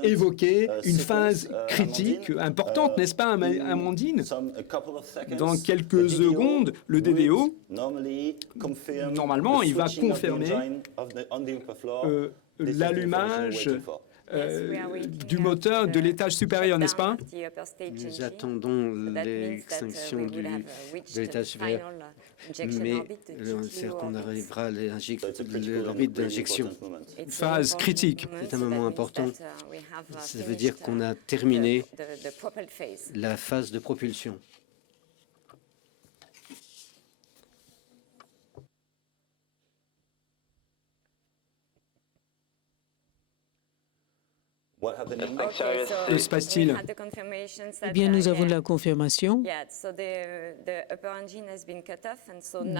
évoquer une phase critique importante, n'est-ce pas Amandine? Dans quelques secondes, le DDO, normalement, il va confirmer l'allumage du moteur de l'étage supérieur, n'est-ce pas? Nous attendons l'extinction de l'étage supérieur, mais c'est qu'on arrivera à l'orbite d'injection. Phase critique. C'est un moment important. Ça veut dire qu'on a terminé la phase de propulsion. Que se passe-t-il? Eh bien, nous avons de la confirmation.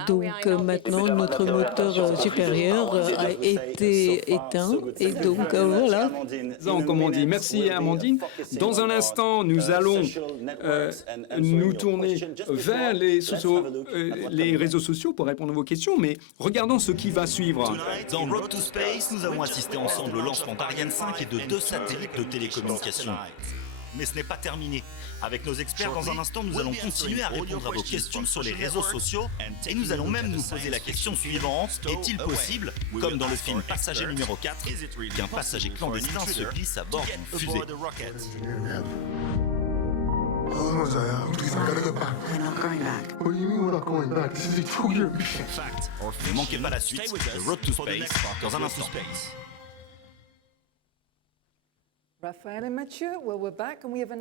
Donc maintenant, notre moteur supérieur a été éteint. Et donc, voilà. Comme on dit. Merci, Amandine. Dans un instant, nous allons nous tourner vers les réseaux sociaux pour répondre à vos questions, mais regardons ce qui va suivre. Dans Road to Space, nous avons assisté ensemble au lancement d'Ariane 5 et de 2 satellites de télécommunications. Mais ce n'est pas terminé. Avec nos experts, dans un instant, nous allons continuer à répondre à vos questions sur les réseaux sociaux et nous allons même nous poser la question suivante. Est-il possible, comme dans le film Passager numéro 4, qu'un passager clandestin se glisse à bord d'une fusée? Ne manquez pas la suite de Road to Space dans un instant.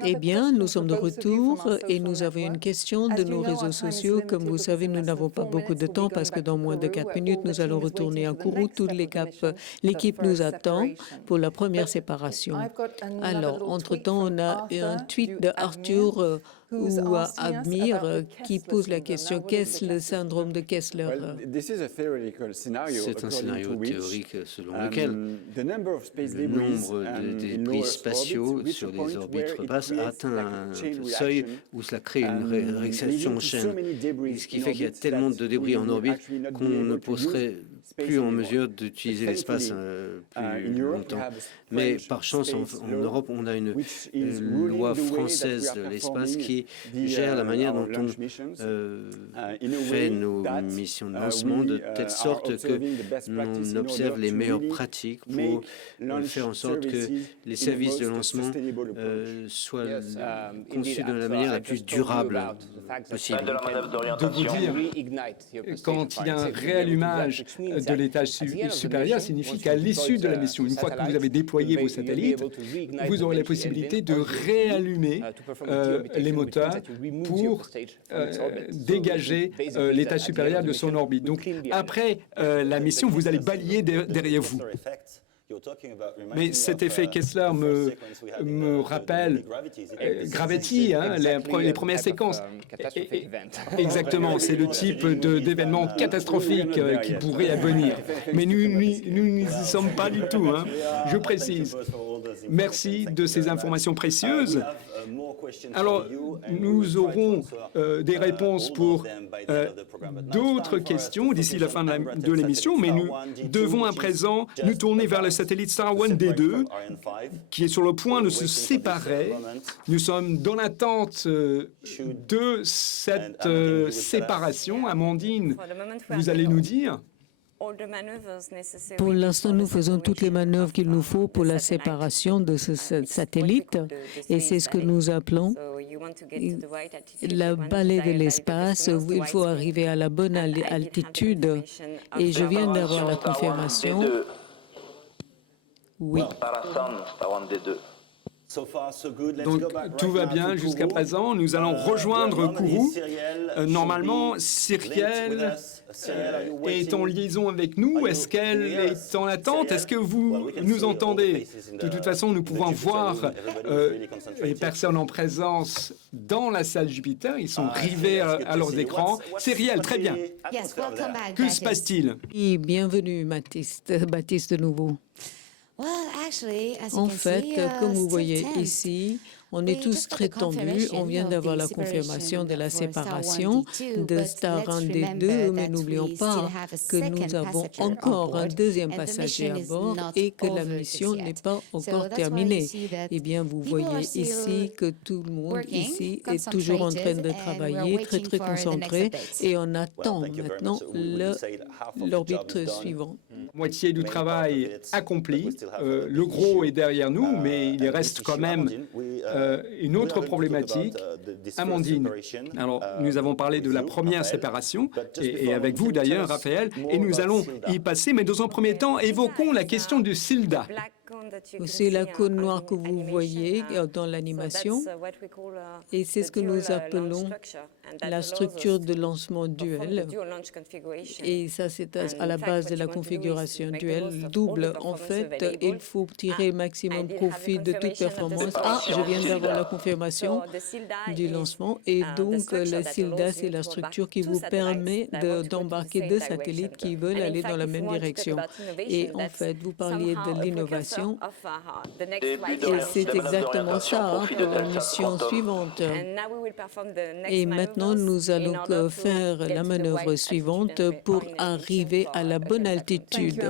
Eh bien, nous sommes de retour et nous avons une question de nos réseaux sociaux. Comme vous savez, nous n'avons pas beaucoup de temps parce que dans moins de 4 minutes, nous allons retourner à Kourou. Toute l'équipe nous attend pour la première séparation. Alors, entre-temps, on a un tweet de Arthur ou à Amir qui pose la question: qu'est-ce le syndrome de Kessler? C'est un scénario théorique selon lequel le nombre de débris spatiaux sur les orbites basses atteint un seuil où cela crée une réaction en chaîne. Ce qui fait qu'il y a tellement de débris en orbite qu'on ne serait plus en mesure d'utiliser l'espace plus longtemps. Mais par chance, en Europe, on a une loi française de l'espace qui gère la manière dont on fait nos missions de lancement de telle sorte que l'on observe les meilleures pratiques pour faire en sorte que les services de lancement soient conçus de la manière la plus durable possible. De vous dire, quand il y a un réallumage de l'étage supérieur signifie qu'à l'issue de la mission, une fois que vous avez déployé vos satellites, vous aurez la possibilité de réallumer les moteurs pour dégager l'étage supérieur de son orbite. Donc, après la mission, vous allez balayer derrière vous. Mais cet effet Kessler me rappelle Gravity, hein, les premières séquences. Exactement, c'est le type d'événement catastrophique qui pourrait advenir. Mais nous n'y sommes pas du tout, hein. Je précise. Merci de ces informations précieuses. Alors, nous aurons des réponses pour d'autres questions d'ici la fin de l'émission, mais nous devons à présent nous tourner vers le satellite Star One D2, qui est sur le point de se séparer. Nous sommes dans l'attente de cette séparation. Amandine, vous allez nous dire? Pour l'instant, nous faisons toutes les manœuvres qu'il nous faut pour la séparation de ce satellite, et c'est ce que nous appelons la balai de l'espace. Il faut arriver à la bonne altitude, et je viens d'avoir la confirmation. Oui. Donc, tout va bien jusqu'à présent. Nous allons rejoindre Kourou. Normalement, Cyrielle est en liaison avec nous. Est-ce qu'elle est en attente? Est-ce que vous nous entendez? De toute façon, nous pouvons voir les personnes en présence dans la salle Jupiter. Ils sont rivés à leurs écrans. Cyrielle, très bien. Que se passe-t-il? Et bienvenue, Baptiste de nouveau. En fait, comme vous voyez ici, on est tous très tendus. On vient d'avoir la confirmation de la séparation de Star 1 D2, mais n'oublions pas que nous avons encore un deuxième passager à bord et que la mission n'est pas encore terminée. Eh bien, vous voyez ici que tout le monde ici est toujours en train de travailler, très, très concentré, et on attend maintenant l'orbite suivante. Moitié du travail accompli. Le gros est derrière nous, mais il reste quand même une autre problématique. Amandine, alors nous avons parlé de la première séparation, et avec vous d'ailleurs, Raphaël, et nous allons y passer, mais dans un premier temps, évoquons la question du SILDA. C'est la cône noire que vous voyez dans l'animation, et c'est ce que nous appelons la structure de lancement duel. Et ça, c'est à la base de la configuration duel double. En fait, il faut tirer maximum profit de toute performance. Ah, je viens d'avoir la confirmation du lancement. Et donc, le SILDA, c'est la structure qui vous permet d'embarquer deux satellites qui veulent aller dans la même direction. Et en fait, vous parliez de l'innovation. Et c'est exactement ça pour la mission suivante. Et maintenant, nous allons faire la manœuvre suivante pour arriver à la bonne altitude.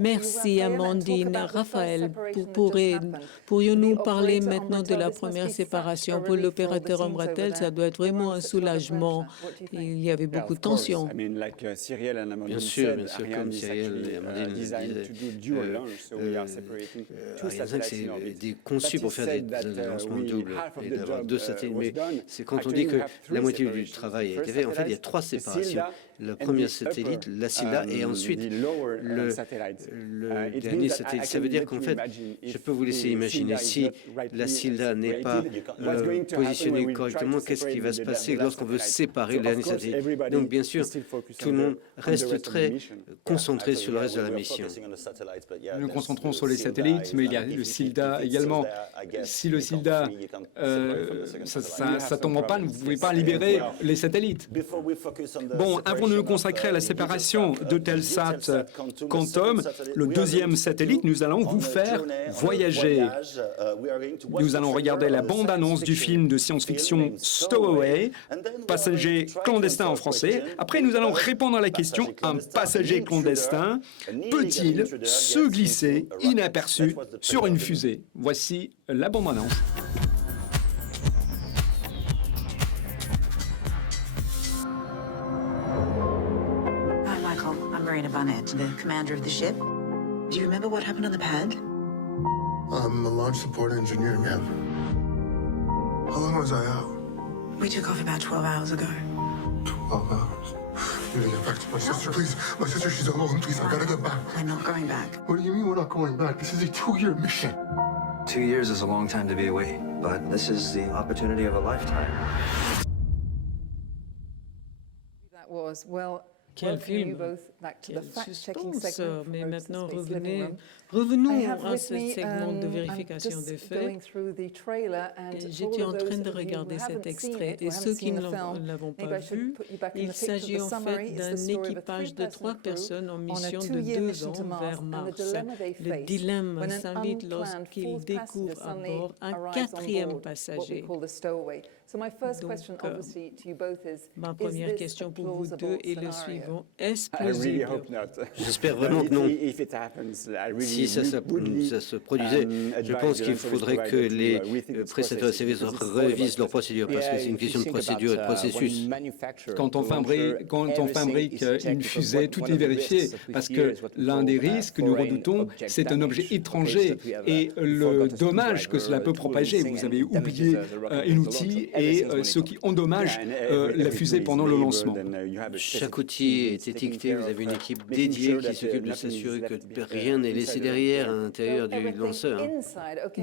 Merci, Amandine. Raphaël, pourrions-nous parler maintenant de la première séparation? Pour l'opérateur Embratel, ça doit être vraiment un soulagement. Il y avait beaucoup de tension. Bien sûr, comme Cyrielle et Amandine disaient, Ariane 5, c'est conçu pour faire des lancements doubles et d'avoir deux satellites. Mais c'est quand on dit que la moitié du travail a été fait, en fait, il y a trois séparations. Le premier satellite, la SILDA, et ensuite le dernier satellite. Ça veut dire qu'en fait, je peux vous laisser imaginer, si la SILDA n'est pas positionnée correctement, qu'est-ce qui va se passer lorsqu'on veut séparer le dernier satellite? Donc, bien sûr, tout le monde reste très concentré sur le reste de la mission. Nous nous concentrons sur les satellites, mais il y a le SILDA également. Si le SILDA, ça tombe en panne, vous ne pouvez pas libérer les satellites. Bon, avant de nous consacrer à la séparation de Telsat Quantum, le deuxième satellite, nous allons vous faire voyager. Nous allons regarder la bande-annonce du film de science-fiction Stowaway, passager clandestin en français. Après, nous allons répondre à la question, un passager clandestin peut-il se glisser inaperçu sur une fusée? Voici la bande-annonce. Marina Bonnet, the commander of the ship. Do you remember what happened on the pad? I'm a launch support engineer, ma'am. How long was I out? We took off about 12 hours ago. 12 hours? really affects my sister. Please, my sister, she's alone. Please, I gotta get back. We're not going back. What do you mean we're not going back? This is a 2-year mission. 2 years is a long time to be away, but this is the opportunity of a lifetime. That was, well, Quel film, quel suspense, mais maintenant revenons à ce segment de vérification des faits. J'étais en train de regarder cet extrait et ceux qui ne l'avons pas vu, il s'agit en fait d'un équipage de 3 personnes en mission de 2 ans vers Mars. Le dilemme s'invite lorsqu'ils découvrent à bord un 4e passager. Donc, ma première question pour vous deux est le suivant. Est-ce plausible? J'espère vraiment que non. Si ça se produisait, je pense qu'il faudrait que les prestataires de services révisent leur procédure, parce que c'est une question de procédure et de processus. Quand on fabrique une fusée, tout est vérifié, parce que l'un des risques que nous redoutons, c'est un objet étranger et le dommage que cela peut propager. Vous avez oublié un outil et ce qui endommage la fusée pendant le lancement. Chaque outil est étiqueté, vous avez une équipe dédiée qui s'occupe de s'assurer que rien n'est laissé derrière à l'intérieur du lanceur.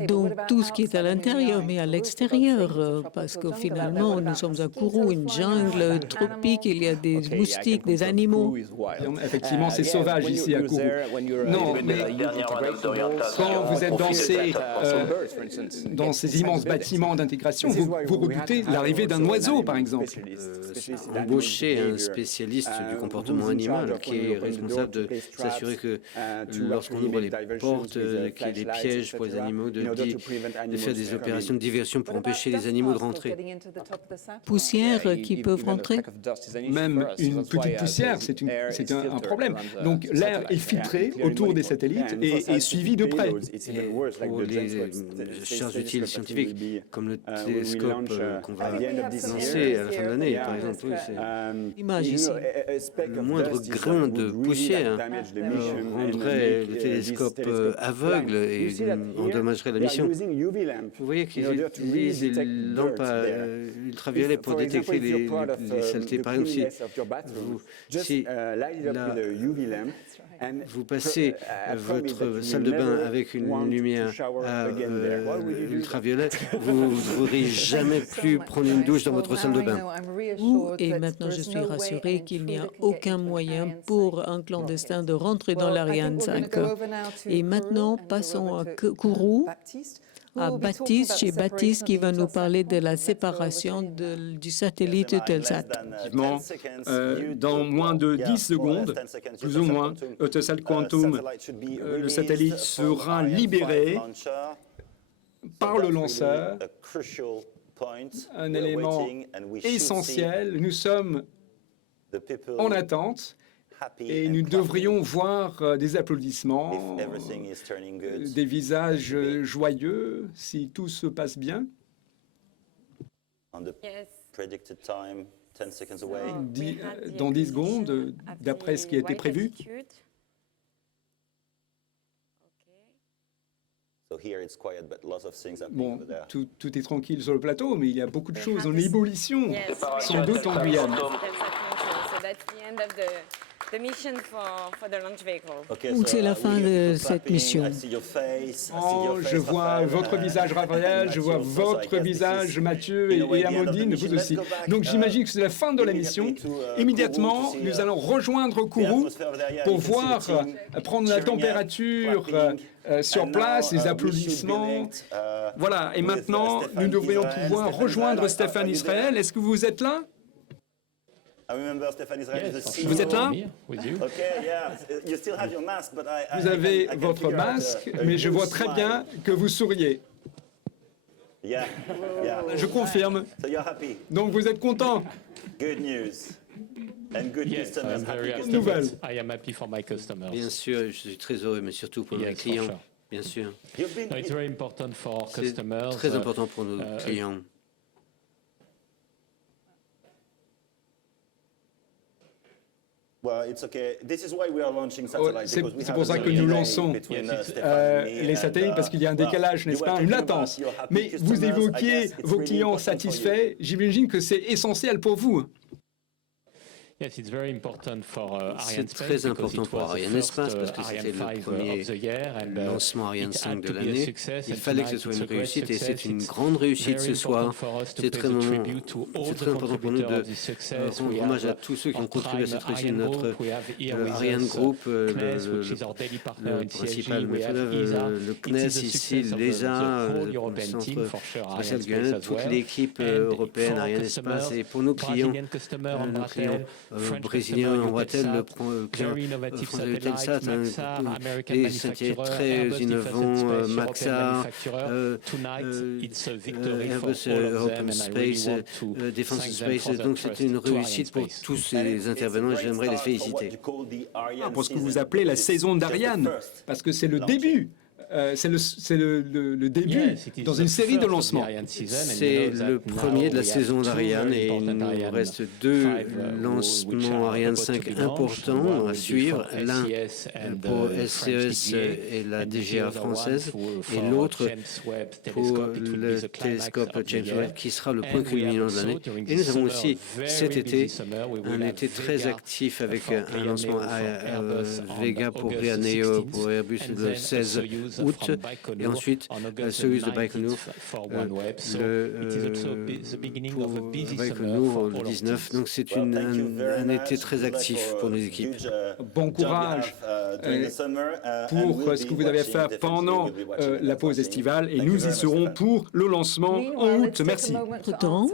Donc tout ce qui est à l'intérieur, mais à l'extérieur, parce que finalement nous sommes à Kourou, une jungle tropique, il y a des moustiques, des animaux. Effectivement, c'est sauvage ici à Kourou. Non, mais quand vous êtes dans ces immenses bâtiments d'intégration, vous redoutez l'arrivée d'un oiseau, par exemple. Embaucher un spécialiste du comportement animal qui est responsable de s'assurer que lorsqu'on ouvre les portes, qu'il y ait des pièges pour les animaux, de faire des opérations de diversion pour empêcher les animaux de rentrer. Poussière qui peuvent rentrer? Même une petite poussière, c'est un problème. Donc l'air est filtré autour des satellites et suivi de près. Pour les charges utiles scientifiques, comme le télescope qu'on va lancer à la fin de l'année, par exemple, image ici. Le moindre grain de poussière rendrait le télescope aveugle et endommagerait la mission. Vous voyez qu'ils utilisent des lampes ultraviolets pour détecter les saletés. Par exemple, si vous passez votre salle de bain avec une lumière ultraviolet, vous ne pourrez jamais plus prendre une douche dans votre salle de bain. Et maintenant, je suis rassurée qu'il n'y a aucun moyen pour un clandestin de rentrer dans l'Ariane 5. Et maintenant, passons à Kourou, à Baptiste, chez Baptiste qui va nous parler de la séparation du satellite Eutelsat. Dans moins de 10 secondes, plus ou moins, Eutelsat Quantum, le satellite sera libéré par le lanceur, un élément essentiel. Nous sommes en attente et nous devrions voir des applaudissements, des visages joyeux si tout se passe bien. Dans 10 secondes, d'après ce qui a été prévu. Bon, tout est tranquille sur le plateau, mais il y a beaucoup de choses en ébullition, sans doute en Guyane. Donc c'est la fin de cette mission. Oh, je vois votre visage, Raphaël, je vois votre visage, Mathieu et Amandine, vous aussi. Donc j'imagine que c'est la fin de la mission. Immédiatement, nous allons rejoindre Kourou pour voir, prendre la température sur place, les applaudissements. Voilà, et maintenant, nous devrions pouvoir rejoindre Stéphane Israël. Est-ce que vous êtes là? Vous êtes là? Vous avez votre masque, mais je vois très bien que vous souriez. Je confirme. Donc vous êtes content? Nouvelle. Bien sûr, je suis très heureux, mais surtout pour nos clients. Bien sûr. C'est très important pour nos clients. C'est pour ça que nous lançons les satellites, parce qu'il y a un décalage, n'est-ce pas, une latence. Mais vous évoquiez vos clients satisfaits, j'imagine que c'est essentiel pour vous. C'est très important pour Arianespace parce que c'était le premier lancement Ariane 5 de l'année. Il fallait que ce soit une réussite et c'est une grande réussite ce soir. C'est très important pour nous de rendre hommage à tous ceux qui ont contribué à cette réussite. Notre Ariane Group, le principal maître d'œuvre, le CNES ici, l'ESA, le Centre spatial guyanais, toute l'équipe européenne Arianespace et pour nos clients brésiliens, Embratel, le français Telsat, les sentiers très innovants, Maxar, Airbus Open Space, Defense Space. Donc c'est une réussite pour tous ces intervenants et j'aimerais les féliciter. Pour ce que vous appelez la saison d'Ariane, parce que c'est le début. C'est le début dans une série de lancements. C'est le premier de la saison d'Ariane et il nous reste 2 lancements Ariane 5 importants à suivre. L'un pour SCES et la DGA française et l'autre pour le télescope James Webb qui sera le point culminant de l'année. Et nous avons aussi cet été un été très actif avec un lancement Vega pour Neo pour Airbus le 16 août et ensuite Soyuz de Baïkonour pour Baïkonour le 19. Donc c'est un été très actif pour nos équipes. Bon courage pour ce que vous avez à faire pendant la pause estivale et nous y serons pour le lancement en août. Merci. Entre-temps,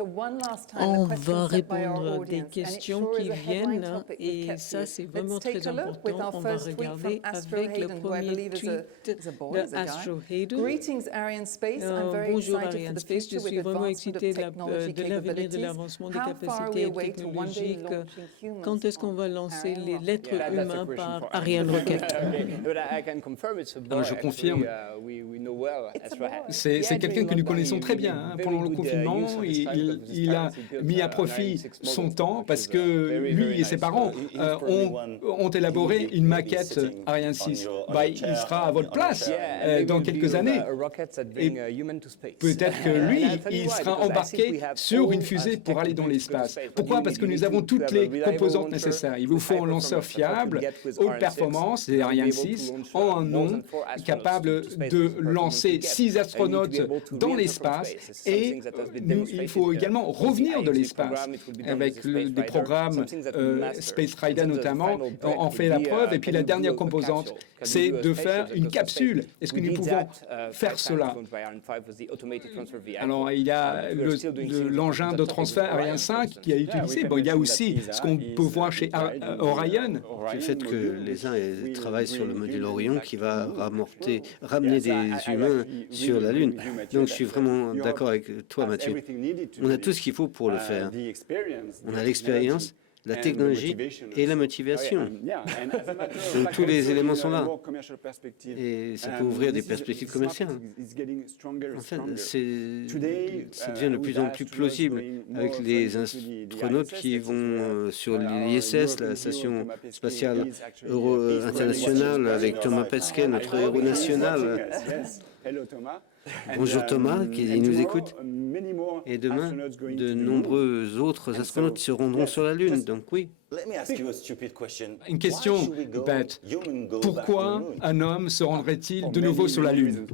on va répondre à des questions qui viennent et ça c'est vraiment très important. On va regarder avec le premier tweet de Astro Hayden. Bonjour Arianespace, je suis vraiment excitée de l'avenir de l'avancement des capacités technologiques. Quand est-ce qu'on va lancer l'être humain par Ariane Rocket? Je confirme. C'est quelqu'un que nous connaissons très bien. Pendant le confinement, il a mis à profit son temps parce que lui et ses parents ont élaboré une maquette Ariane 6. Il sera à votre place dans quelques années. Et peut-être que lui, il sera embarqué sur une fusée pour aller dans l'espace. Pourquoi? Parce que nous avons toutes les composantes nécessaires. Il vous faut un lanceur fiable, haute performance, c'est Ariane 6, en un an, capable de lancer 6 astronautes dans l'espace. Et il faut également revenir de l'espace. Avec des programmes Space Rider notamment, on fait la preuve. Et puis la dernière composante, c'est de faire une capsule. Est-ce que nous pouvons faire cela? Alors, il y a l'engin de transfert Ariane 5 qui a utilisé. Il y a aussi ce qu'on peut voir chez Orion. Le fait que l'ESA travaille sur le module Orion qui va ramener des humains sur la Lune. Donc, je suis vraiment d'accord avec toi, Mathieu. On a tout ce qu'il faut pour le faire. On a l'expérience, la technologie et la motivation. Donc, tous les éléments sont là. Et ça peut ouvrir des perspectives commerciales. En fait, ça devient de plus en plus plausible avec les astronautes qui vont sur l'ISS, la station spatiale internationale, avec Thomas Pesquet, notre héros national. Bonjour Thomas, qui nous écoute. Et demain, de nombreux autres astronautes se rendront sur la Lune, donc oui. Une question bête. Pourquoi un homme se rendrait-il de nouveau sur la Lune?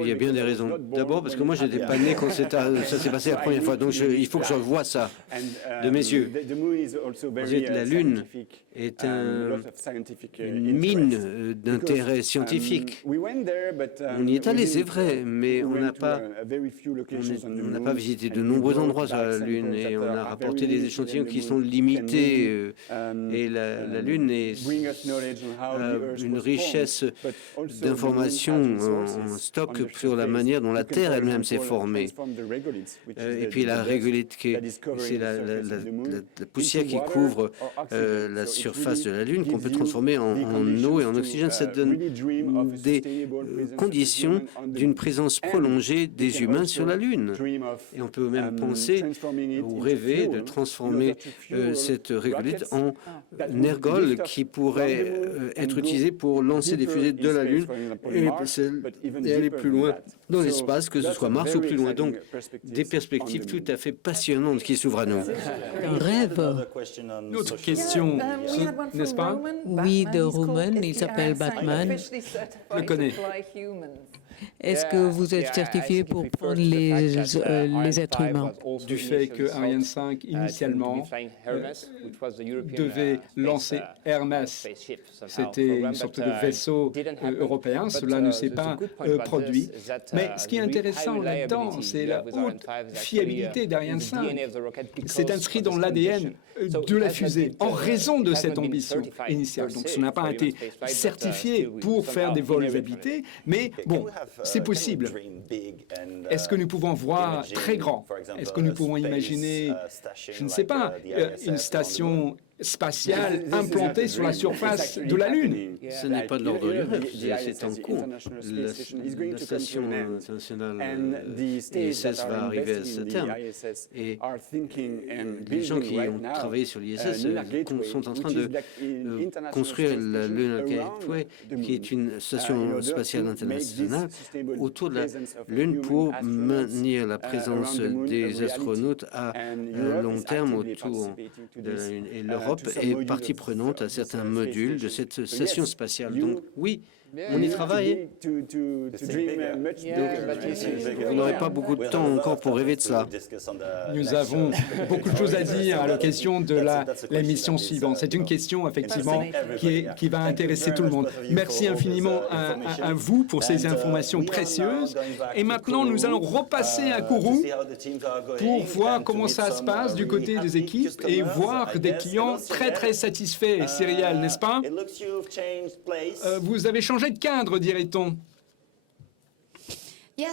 Il y a bien des raisons. D'abord parce que moi, je n'étais pas né quand ça s'est passé la première fois, donc il faut que je vois ça de mes yeux. Ensuite, la Lune est une mine d'intérêt scientifique. On y est allé, c'est vrai, mais on n'a pas visité de nombreux endroits sur la Lune et on a rapporté des échantillons qui sont limités. Et la Lune est une richesse d'informations en stock sur la manière dont la Terre elle-même s'est formée. Et puis la régolithe, c'est la poussière qui couvre la surface de la Lune qu'on peut transformer en eau et en oxygène. Ça donne des conditions d'une présence prolongée des humains sur la Lune. Et on peut même penser ou rêver de transformer cette régolithe en ergol qui pourrait être utilisé pour lancer des fusées de la Lune et aller aller plus loin dans l'espace, que ce soit Mars ou plus loin. Donc, des perspectives tout à fait passionnantes qui s'ouvrent à nous. Un rêve. Une autre question, n'est-ce pas? Oui, de Roman, il s'appelle Batman. Je le connais. Est-ce que vous êtes certifié pour prendre les êtres humains? Du fait que Ariane 5, initialement, devait lancer Hermès. C'était une sorte de vaisseau européen. Cela ne s'est pas produit. Mais ce qui est intéressant là-dedans, c'est la haute fiabilité d'Ariane 5. C'est inscrit dans l'ADN de la fusée en raison de cette ambition initiale. Donc, ce n'a pas été certifié pour faire des vols habités, mais bon, c'est possible. Est-ce que nous pouvons voir très grand? Est-ce que nous pouvons imaginer, je ne sais pas, une station spatiale implantée sur la surface de la Lune? Ce n'est pas de l'ordre du rêve, c'est en cours. La station internationale ISS va arriver à ce terme. Et les gens qui ont travaillé sur l'ISS sont en train de construire la Lunar Gateway, qui est une station spatiale internationale autour de la Lune pour maintenir la présence des astronautes à long terme autour de la Lune. Et l'Europe est partie prenante à certains modules de cette station spatiale. Donc oui, on y travaille. Donc, vous n'aurez pas beaucoup de temps encore pour rêver de cela. Nous avons beaucoup de choses à dire à l'occasion de la mission suivante. C'est une question, effectivement, qui va intéresser tout le monde. Merci infiniment à vous pour ces informations précieuses. Et maintenant, nous allons repasser à Kourou pour voir comment ça se passe du côté des équipes et voir des clients très, très satisfaits. Cyril, n'est-ce pas? Vous avez changé de cadre, dirait-on. Oui,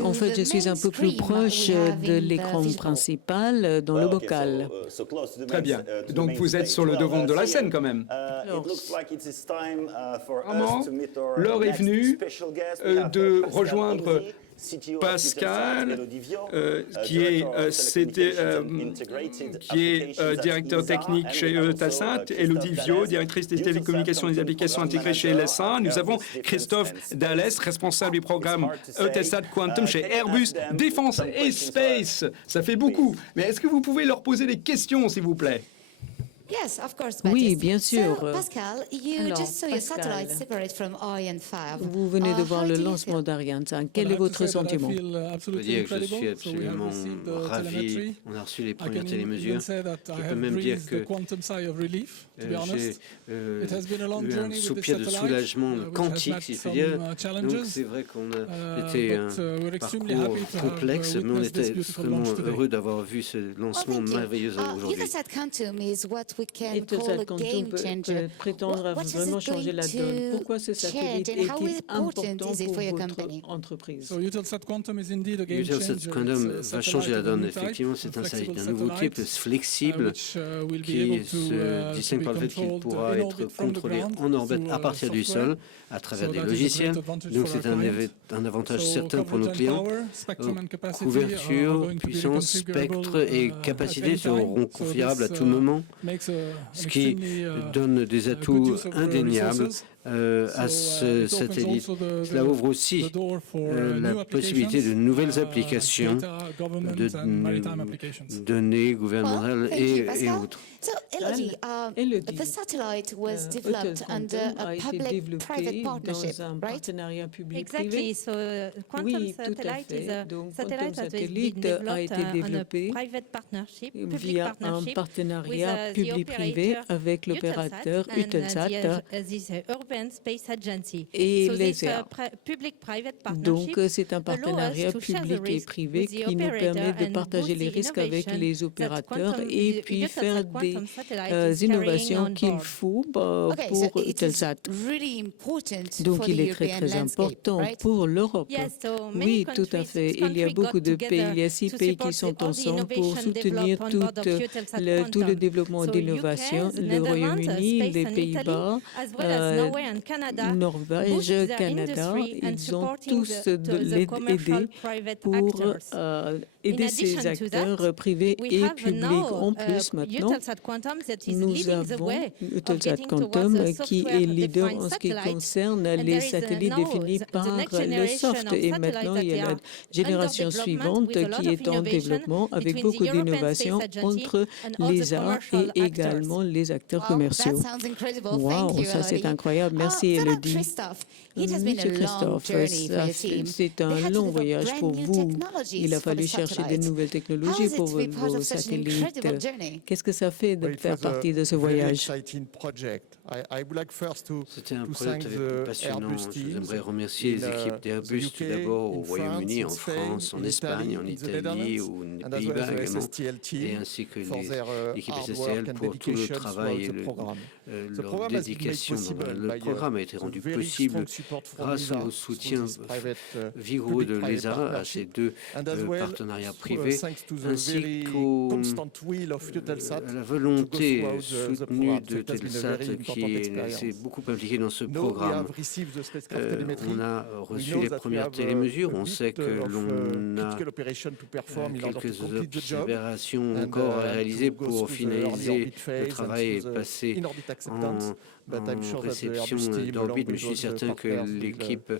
en fait, je suis un peu plus proche de l'écran principal dans le bocal. Très bien. Donc, vous êtes sur le devant de la scène, quand même. Vraiment, l'heure est venue de rejoindre Pascal, qui est directeur technique chez Eutelsat, Elodie Viau, directrice des télécommunications et des applications intégrées chez LS1. Nous avons Christophe Dallès, responsable du programme Eutelsat Quantum chez Airbus Défense et Space. Ça fait beaucoup. Mais est-ce que vous pouvez leur poser des questions, s'il vous plaît? Oui, bien sûr. Pascal, vous venez de voir le lancement d'Ariane 5. Quel est votre sentiment? Je peux dire que je suis absolument ravi. On a reçu les premières télémesures. Je peux même dire que j'ai eu un soupir de soulagement quantique, si je peux dire. Donc c'est vrai qu'on a été un parcours complexe, mais on était vraiment heureux d'avoir vu ce lancement merveilleux aujourd'hui. Eutelsat Quantum peut prétendre à vraiment changer la donne. Pourquoi ce satellite est-il important pour votre entreprise? Eutelsat Quantum va changer la donne. Effectivement, c'est un satellite d'un nouveau type, flexible, qui se distingue par le fait qu'il pourra être contrôlé en orbite à partir du sol, à travers des logiciels. Donc c'est un avantage certain pour nos clients. Couverture, puissance, spectre et capacité seront configurables à tout moment, ce qui donne des atouts indéniables à ce satellite. Cela ouvre aussi la possibilité de nouvelles applications, de données gouvernementales et autres. The satellite was developed under a public-private partnership, right? Exactly. So Quantum Satellite is a satellite that has been developed on a private partnership, via un partenariat public-privé avec l'opérateur Eutelsat et l'ESA. Donc, c'est un partenariat public et privé qui nous permet de partager les risques avec les opérateurs et puis faire des innovations qu'il faut pour Eutelsat. Donc, il est très, très important pour l'Europe. Oui, tout à fait. Il y a beaucoup de pays, il y a 6 pays qui sont ensemble pour soutenir tout le développement d'innovation. Le Royaume-Uni, les Pays-Bas, Norvège, Canada, ils ont tous aidé pour aider ces acteurs privés et publics. En plus, maintenant, nous avons Eutelsat Quantum qui est leader en ce qui concerne les satellites définis par le soft. Et maintenant, il y a la génération suivante qui est en développement avec beaucoup d'innovations entre l'ESA et également les acteurs commerciaux. Wow, ça c'est incroyable. Merci Elodie. Monsieur Christophe, c'est un long voyage pour vous. Il a fallu chercher de nouvelles technologies pour vos satellites. Qu'est-ce que ça fait de faire partie de ce voyage? C'était un projet passionnant. J'aimerais remercier les équipes d'Airbus tout d'abord au Royaume-Uni, en France, en Espagne, en Italie ou aux Pays-Bas également, et ainsi que l'équipe SSTL pour tout le travail et leur dédication. Le programme a été rendu possible grâce au soutien vigoureux de l'ESA à ces deux partenariats privés, ainsi qu'à la volonté soutenue de Telsat qui s'est beaucoup impliqué dans ce programme. On a reçu les premières télémesures. On sait que l'on a quelques opérations encore à réaliser pour finaliser le travail et passer en réception d'orbite, mais je suis certain que l'équipe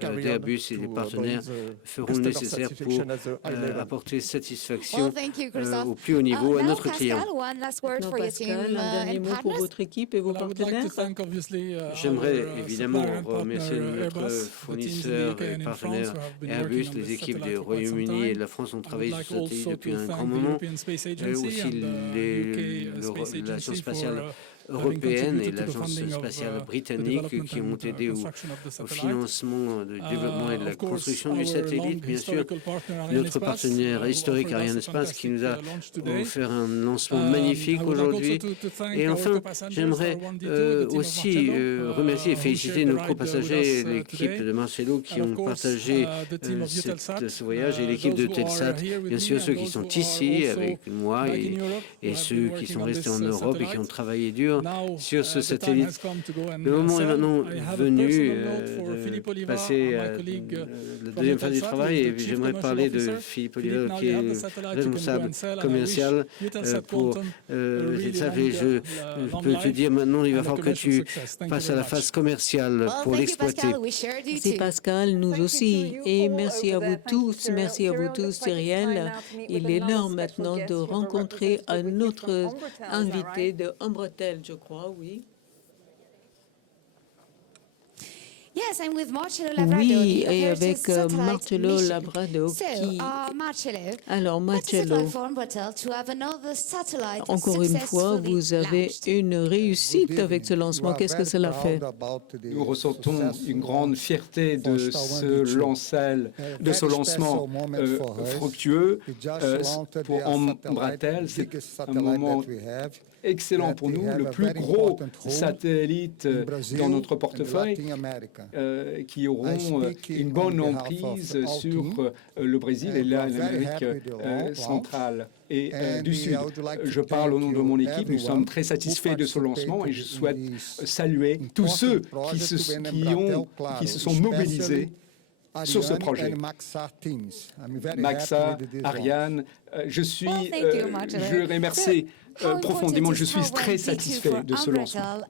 d'Airbus et les partenaires feront le nécessaire pour apporter satisfaction au plus haut niveau à notre client. Pascal, un dernier mot pour votre équipe et vos partenaires. J'aimerais évidemment remercier notre fournisseur et partenaire Airbus. Les équipes du Royaume-Uni et de la France ont travaillé sur ce satellite depuis un grand moment. Aussi l'Agence spatiale européenne et l'Agence spatiale britannique qui ont aidé au financement du développement et de la construction du satellite. Bien sûr, notre partenaire historique Arianespace qui nous a offert un lancement magnifique aujourd'hui. Et enfin, j'aimerais aussi remercier et féliciter nos co-passagers, l'équipe de Marcelo qui ont partagé ce voyage et l'équipe de Telsat. Bien sûr, ceux qui sont ici avec moi et ceux qui sont restés en Europe et qui ont travaillé dur sur ce satellite. Le moment est maintenant venu de passer à la deuxième phase du travail et j'aimerais parler de Philippe Oliver qui est responsable commercial pour Telsat. Et je peux te dire maintenant, il va falloir que tu passes à la phase commerciale pour l'exploiter. Merci Pascal, nous aussi. Et merci à vous tous, Cyrielle. Il est l'heure maintenant de rencontrer un autre invité de Umbratel, je crois, oui. Oui, et avec Marcello Labrado qui... Alors Marcello, encore une fois, vous avez une réussite avec ce lancement. Qu'est-ce que cela fait? Nous ressentons une grande fierté de ce lancement fructueux pour Umbratel. C'est un moment excellent pour nous, le plus gros satellite dans notre portefeuille, qui auront une bonne emprise sur le Brésil et l'Amérique centrale et du Sud. Je parle au nom de mon équipe, nous sommes très satisfaits de ce lancement et je souhaite saluer tous ceux qui se sont mobilisés sur ce projet. Maxar, Ariane, je remercie profondément, je suis très satisfait de ce lancement.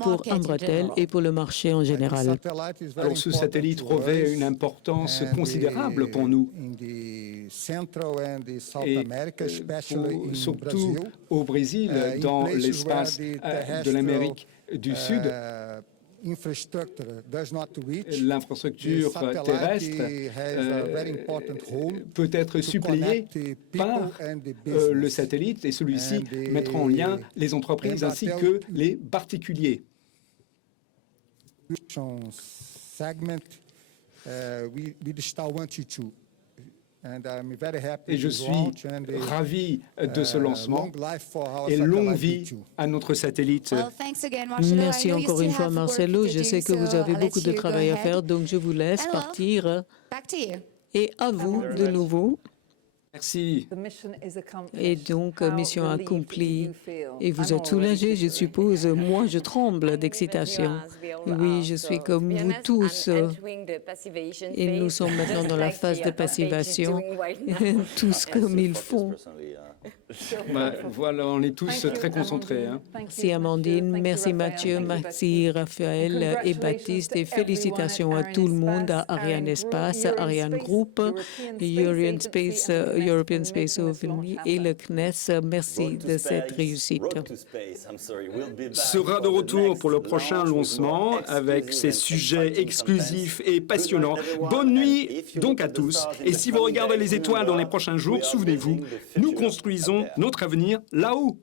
Pour Umbratel et pour le marché en général. Alors ce satellite revêt une importance considérable pour nous. Et surtout au Brésil, dans l'espace de l'Amérique du Sud. L'infrastructure terrestre peut être suppléée par le satellite et celui-ci mettra en lien les entreprises ainsi que les particuliers. Et je suis ravi de ce lancement et longue vie à notre satellite. Merci encore une fois, Marcello. Je sais que vous avez beaucoup de travail à faire, donc je vous laisse partir. Et à vous de nouveau. Merci. Et donc, mission accomplie. Et vous êtes soulagés, je suppose. Moi, je tremble d'excitation. Oui, je suis comme vous tous. Et nous sommes maintenant dans la phase de passivation, tous comme ils font. Voilà, on est tous très concentrés. Merci Amandine, merci Mathieu, merci Raphaël et Baptiste, et félicitations à tout le monde, à Ariane Espace, Ariane Group, European Space Authority et le CNES. Merci de cette réussite. Sera de retour pour le prochain lancement avec ses sujets exclusifs et passionnants. Bonne nuit donc à tous. Et si vous regardez les étoiles dans les prochains jours, souvenez-vous, nous construisons notre avenir là-haut.